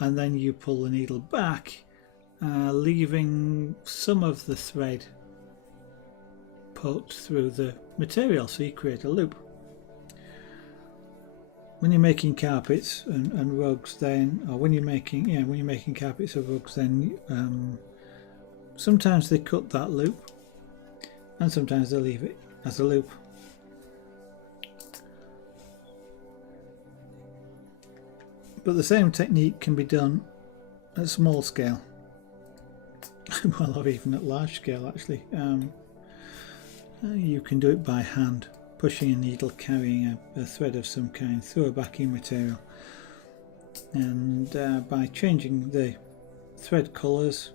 and then you pull the needle back, leaving some of the thread put through the material, so you create a loop. When you're making carpets and rugs, then, or when you're making carpets or rugs, then sometimes they cut that loop, and sometimes they leave it as a loop. But the same technique can be done at small scale, well, or even at large scale actually. You can do it by hand, pushing a needle carrying a thread of some kind through a backing material, and by changing the thread colours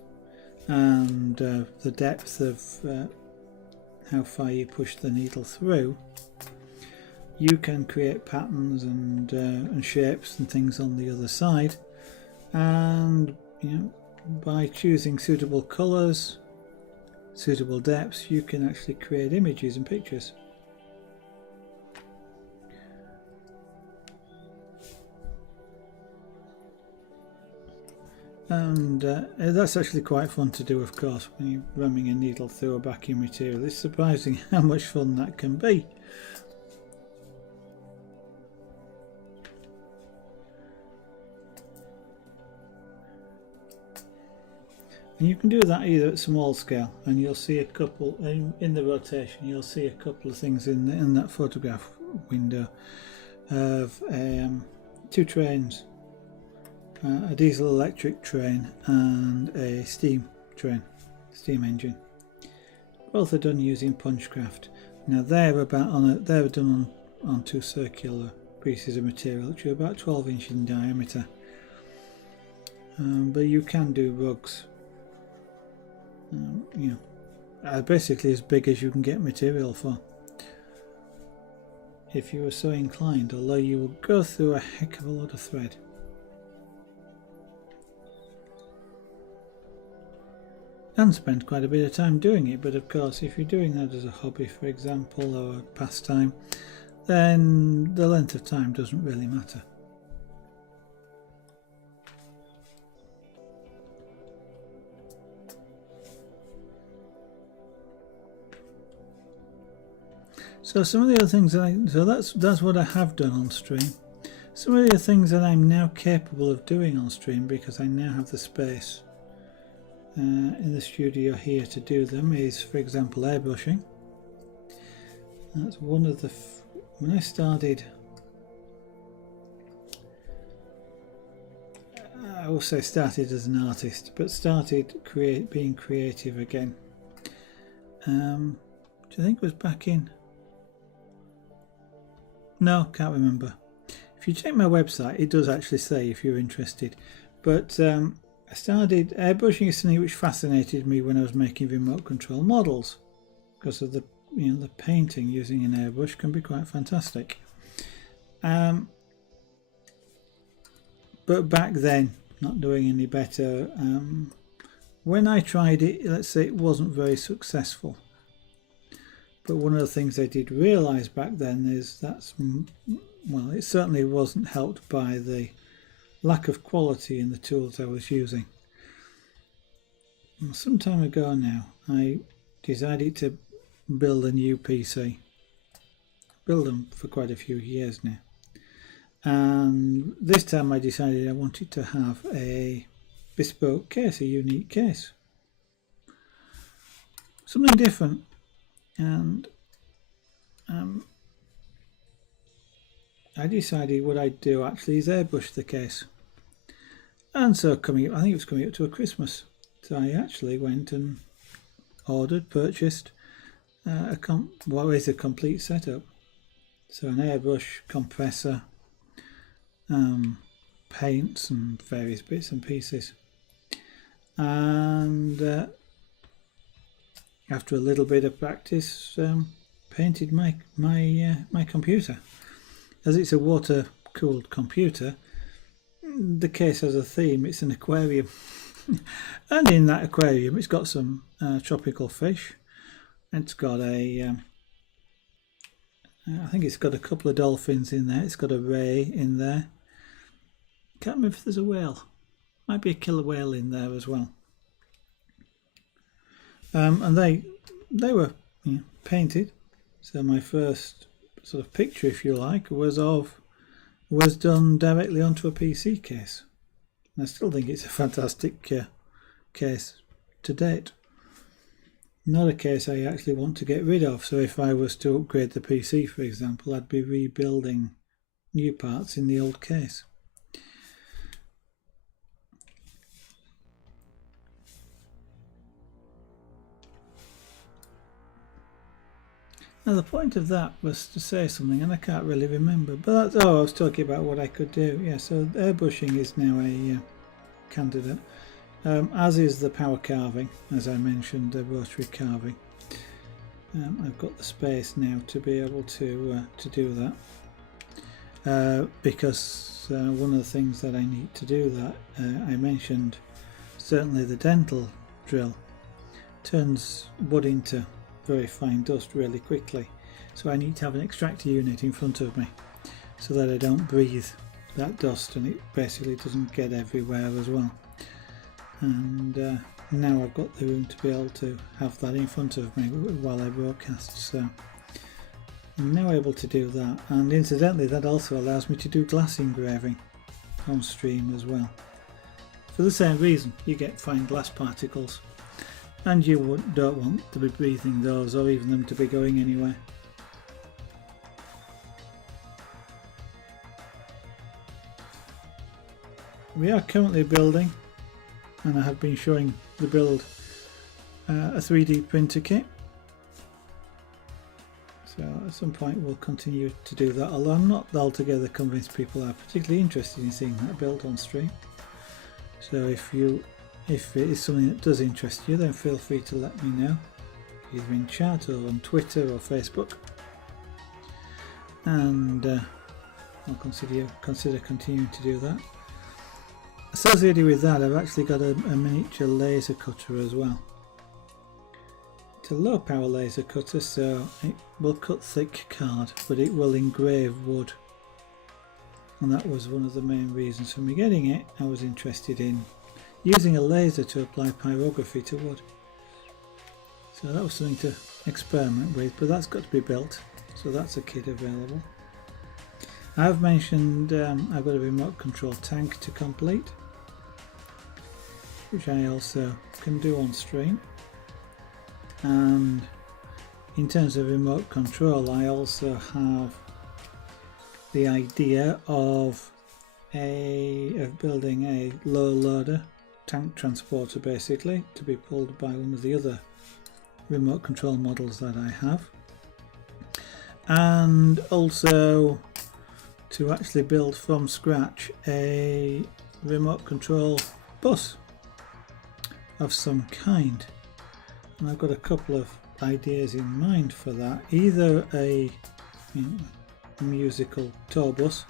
and the depth of how far you push the needle through, you can create patterns and shapes and things on the other side. And by choosing suitable colours, suitable depths, you can actually create images and pictures. And that's actually quite fun to do, of course, when you're ramming a needle through a backing material. It's surprising how much fun that can be. And you can do that either at small scale, and you'll see a couple in the rotation. You'll see a couple of things in that photograph window of 2 trains, a diesel electric train and a steam engine. Both are done using punchcraft. Now they're done on 2 circular pieces of material which are about 12 inches in diameter. But you can do rugs, basically as big as you can get material for, if you were so inclined, although you will go through a heck of a lot of thread. And spend quite a bit of time doing it, but of course if you're doing that as a hobby, for example, or a pastime, then the length of time doesn't really matter. So some of the other things that's what I have done on stream. Some of the things that I'm now capable of doing on stream, because I now have the space in the studio here to do them, is, for example, airbrushing. That's one of the when I started, I will say started as an artist, but started being creative again. Do you think it was back in? No, can't remember. If you check my website, it does actually say if you're interested. But I started airbrushing is something which fascinated me when I was making remote control models, because of the painting using an airbrush can be quite fantastic. But back then, not doing any better. When I tried it, let's say it wasn't very successful. But one of the things I did realise back then is it certainly wasn't helped by the lack of quality in the tools I was using. Some time ago now, I decided to build a new PC. Build them for quite a few years now. And this time I decided I wanted to have a bespoke case, a unique case. Something different. And I decided what I'd do actually is airbrush the case. And so I think it was coming up to a Christmas, so I actually went and purchased what is a complete setup. So an airbrush, compressor, paints and various bits and pieces. And after a little bit of practice, painted my computer. As it's a water-cooled computer, the case has a theme. It's an aquarium, and in that aquarium, it's got some tropical fish. It's got I think it's got a couple of dolphins in there. It's got a ray in there. Can't remember if there's a whale. Might be a killer whale in there as well. And they were painted. So my first sort of picture, if you like, was done directly onto a PC case. And I still think it's a fantastic case to date. Not a case I actually want to get rid of. So if I was to upgrade the PC, for example, I'd be rebuilding new parts in the old case. Now the point of that was to say something, and I can't really remember. But I was talking about what I could do. Yeah, so airbrushing is now a candidate, as is the power carving, as I mentioned, the rotary carving. I've got the space now to be able to do that, because one of the things that I need to do that, I mentioned, certainly the dental drill turns wood into very fine dust really quickly, so I need to have an extractor unit in front of me so that I don't breathe that dust and it basically doesn't get everywhere as well. And now I've got the room to be able to have that in front of me while I broadcast, so I'm now able to do that. And incidentally, that also allows me to do glass engraving on stream as well. For the same reason, you get fine glass particles, and you don't want to be breathing those or even them to be going anywhere. We are currently building, and I have been showing the build, a 3D printer kit. So at some point we'll continue to do that, although I'm not altogether convinced people are particularly interested in seeing that build on stream. So if it is something that does interest you, then feel free to let me know, either in chat or on Twitter or Facebook, and I'll consider continuing to do that. Associated with that, I've actually got a miniature laser cutter as well. It's a low power laser cutter, so it will cut thick card, but it will engrave wood. And that was one of the main reasons for me getting it. I was interested in using a laser to apply pyrography to wood. So that was something to experiment with, but that's got to be built. So that's a kit available. I've mentioned I've got a remote control tank to complete, which I also can do on stream. And in terms of remote control, I also have the idea of building a low loader tank transporter, basically to be pulled by one of the other remote control models that I have, and also to actually build from scratch a remote control bus of some kind. And I've got a couple of ideas in mind for that, either a musical tour bus,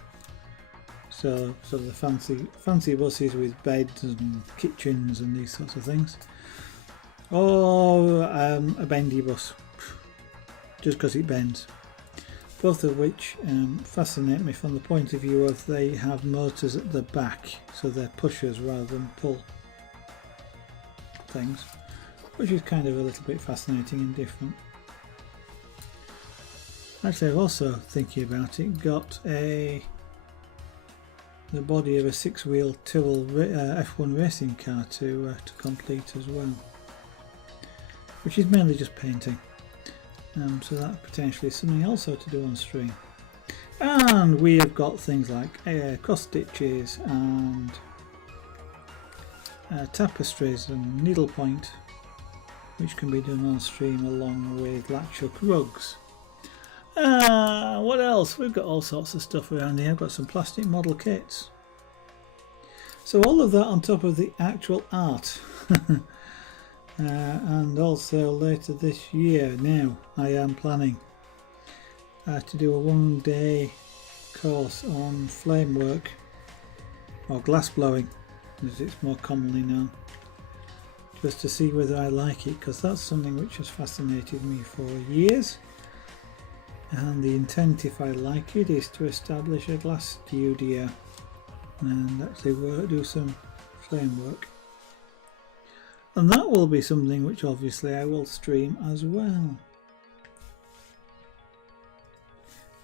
so sort of the fancy buses with beds and kitchens and these sorts of things, or a bendy bus, just because it bends. Both of which fascinate me from the point of view of they have motors at the back, so they're pushers rather than pull things, which is kind of a little bit fascinating and different. Actually, I've also, thinking about it, got the body of a 6-wheel Tyrrell F1 racing car to complete as well, which is mainly just painting. So that potentially is something also to do on stream. And we have got things like cross stitches and tapestries and needlepoint, which can be done on stream, along with latch hook rugs. What else? We've got all sorts of stuff around here. I've got some plastic model kits. So all of that on top of the actual art. And also later this year now I am planning to do a 1-day course on flame work, or glass blowing as it's more commonly known, just to see whether I like it, because that's something which has fascinated me for years, and the intent, if I like it, is to establish a glass studio and actually do some flame work. And that will be something which obviously I will stream as well.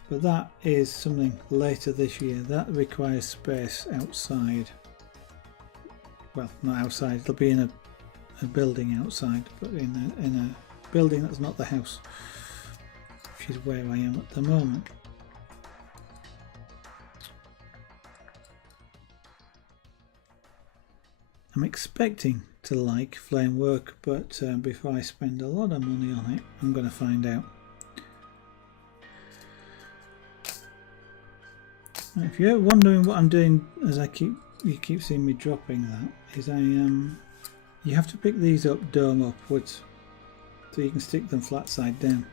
But that is something later this year. That requires space outside. Well, not outside, it'll be in a building outside, but in a building that's not the house, which is where I am at the moment. I'm expecting to like flame work, but before I spend a lot of money on it, I'm going to find out. If you're wondering what I'm doing, as you keep seeing me dropping that, is you have to pick these up dome upwards, so you can stick them flat side down.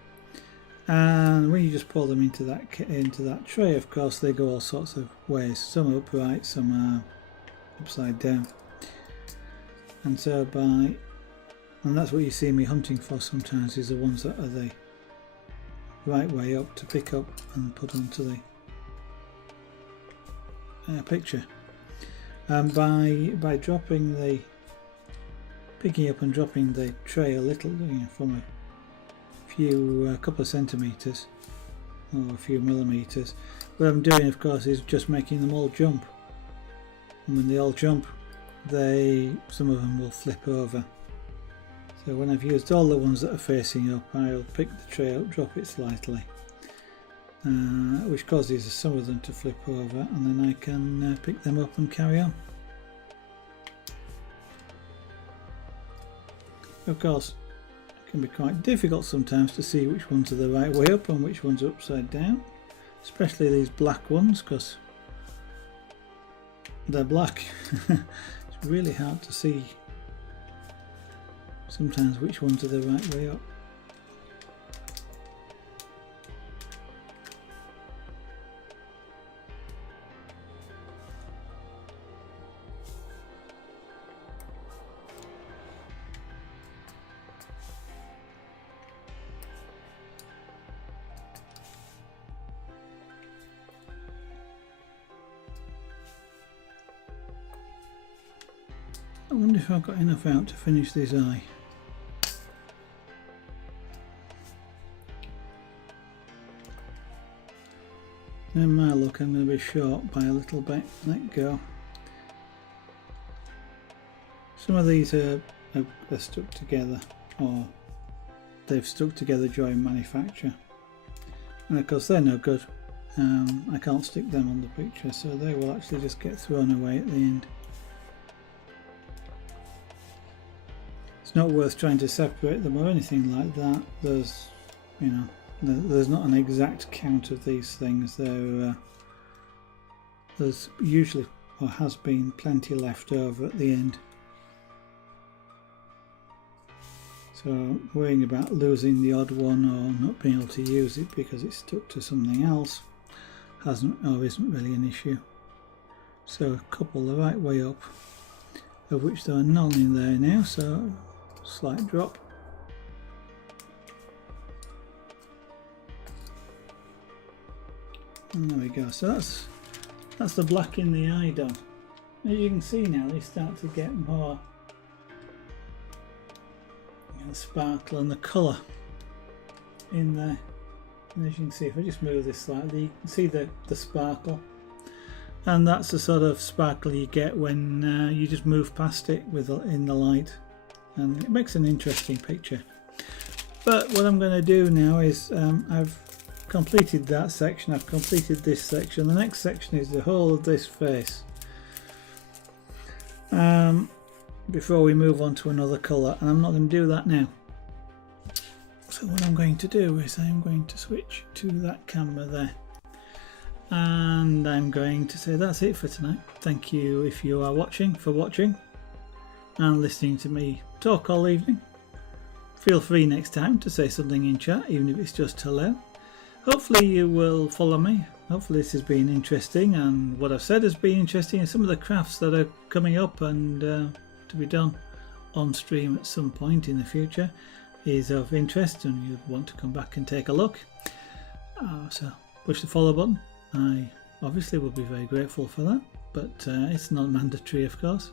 And when you just pour them into that tray, of course, they go all sorts of ways. Some are upright, some are upside down. And so and that's what you see me hunting for sometimes, is the ones that are the right way up to pick up and put onto the picture. And by picking up and dropping the tray a little, from a couple of centimetres or a few millimetres, what I'm doing, of course, is just making them all jump. And when they all jump, some of them will flip over. So when I've used all the ones that are facing up, I'll pick the tray up, drop it slightly, which causes some of them to flip over, and then I can pick them up and carry on. Of course, it can be quite difficult sometimes to see which ones are the right way up and which ones are upside down, especially these black ones, because they're black. It's really hard to see sometimes which ones are the right way up. I wonder if I've got enough out to finish this eye. In my look, I'm going to be short by a little bit. Let go. Some of these are stuck together, or they've stuck together during manufacture, and of course they're no good. I can't stick them on the picture, so they will actually just get thrown away at the end. It's not worth trying to separate them or anything like that. There's, you know, there's not an exact count of these things. There's usually, or has been, plenty left over at the end. So worrying about losing the odd one or not being able to use it because it's stuck to something else hasn't or isn't really an issue. So a couple the right way up, of which there are none in there now, so slight drop. And there we go. So that's the black in the eye done. As you can see now, they start to get more sparkle and the colour in there. And as you can see, if I just move this slightly, you can see the sparkle. And that's the sort of sparkle you get when you just move past it in the light. And it makes an interesting picture. But what I'm going to do now is I've completed that section, I've completed this section. The next section is the whole of this face. Before we move on to another colour, and I'm not going to do that now. So what I'm going to do is I'm going to switch to that camera there, and I'm going to say that's it for tonight. Thank you if you are watching and listening to me talk all evening. Feel free next time to say something in chat, even if it's just hello. Hopefully you will follow me. Hopefully this has been interesting, and what I've said has been interesting, and some of the crafts that are coming up and to be done on stream at some point in the future is of interest, and you want to come back and take a look. So push the follow button. I obviously will be very grateful for that, but it's not mandatory, of course.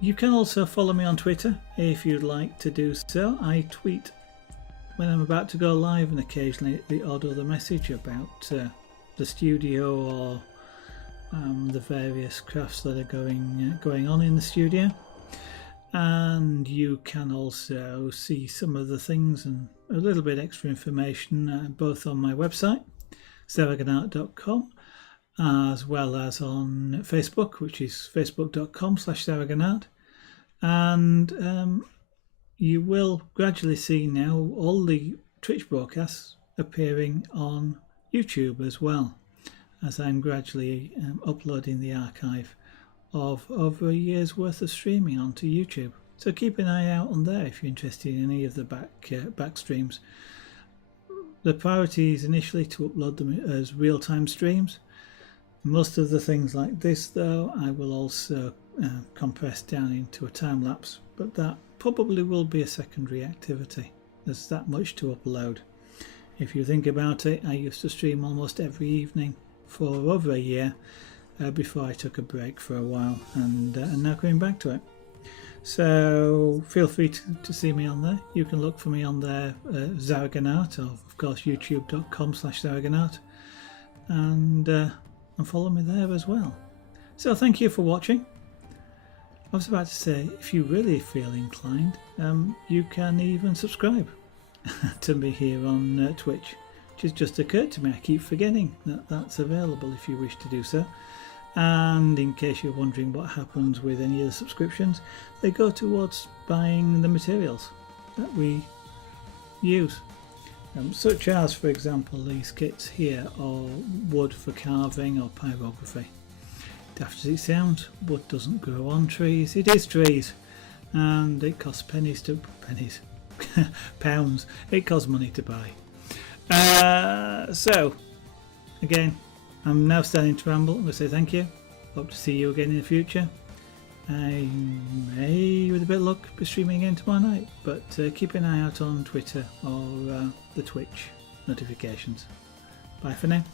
You can also follow me on Twitter if you'd like to do so. I tweet when I'm about to go live, and occasionally the odd other message about the studio or the various crafts that are going on in the studio. And you can also see some of the things and a little bit extra information both on my website, zaragonart.com, as well as on Facebook, which is facebook.com/zaragonart. And you will gradually see now all the Twitch broadcasts appearing on YouTube as well, as I'm gradually uploading the archive of over a year's worth of streaming onto YouTube. So keep an eye out on there if you're interested in any of the back streams. The priority is initially to upload them as real-time streams. Most of the things like this, though, I will also compress down into a time lapse, but that probably will be a secondary activity. There's that much to upload. If you think about it, I used to stream almost every evening for over a year before I took a break for a while, and now coming back to it. So feel free to see me on there. You can look for me on there, Zaragonart, or of course youtube.com/Zaragonart, and follow me there as well. So thank you for watching. I was about to say, if you really feel inclined, you can even subscribe to me here on Twitch, which has just occurred to me. I keep forgetting that that's available if you wish to do so. And in case you're wondering what happens with any of the subscriptions, they go towards buying the materials that we use. Such as, for example, these kits here, or wood for carving or pyrography. Daft as it sounds, wood doesn't grow on trees. It is trees, and it costs pounds. It costs money to buy. So, again, I'm now starting to ramble. I'm going to say thank you. Hope to see you again in the future. I may, with a bit of luck, be streaming again tomorrow night, but keep an eye out on Twitter or the Twitch notifications. Bye for now.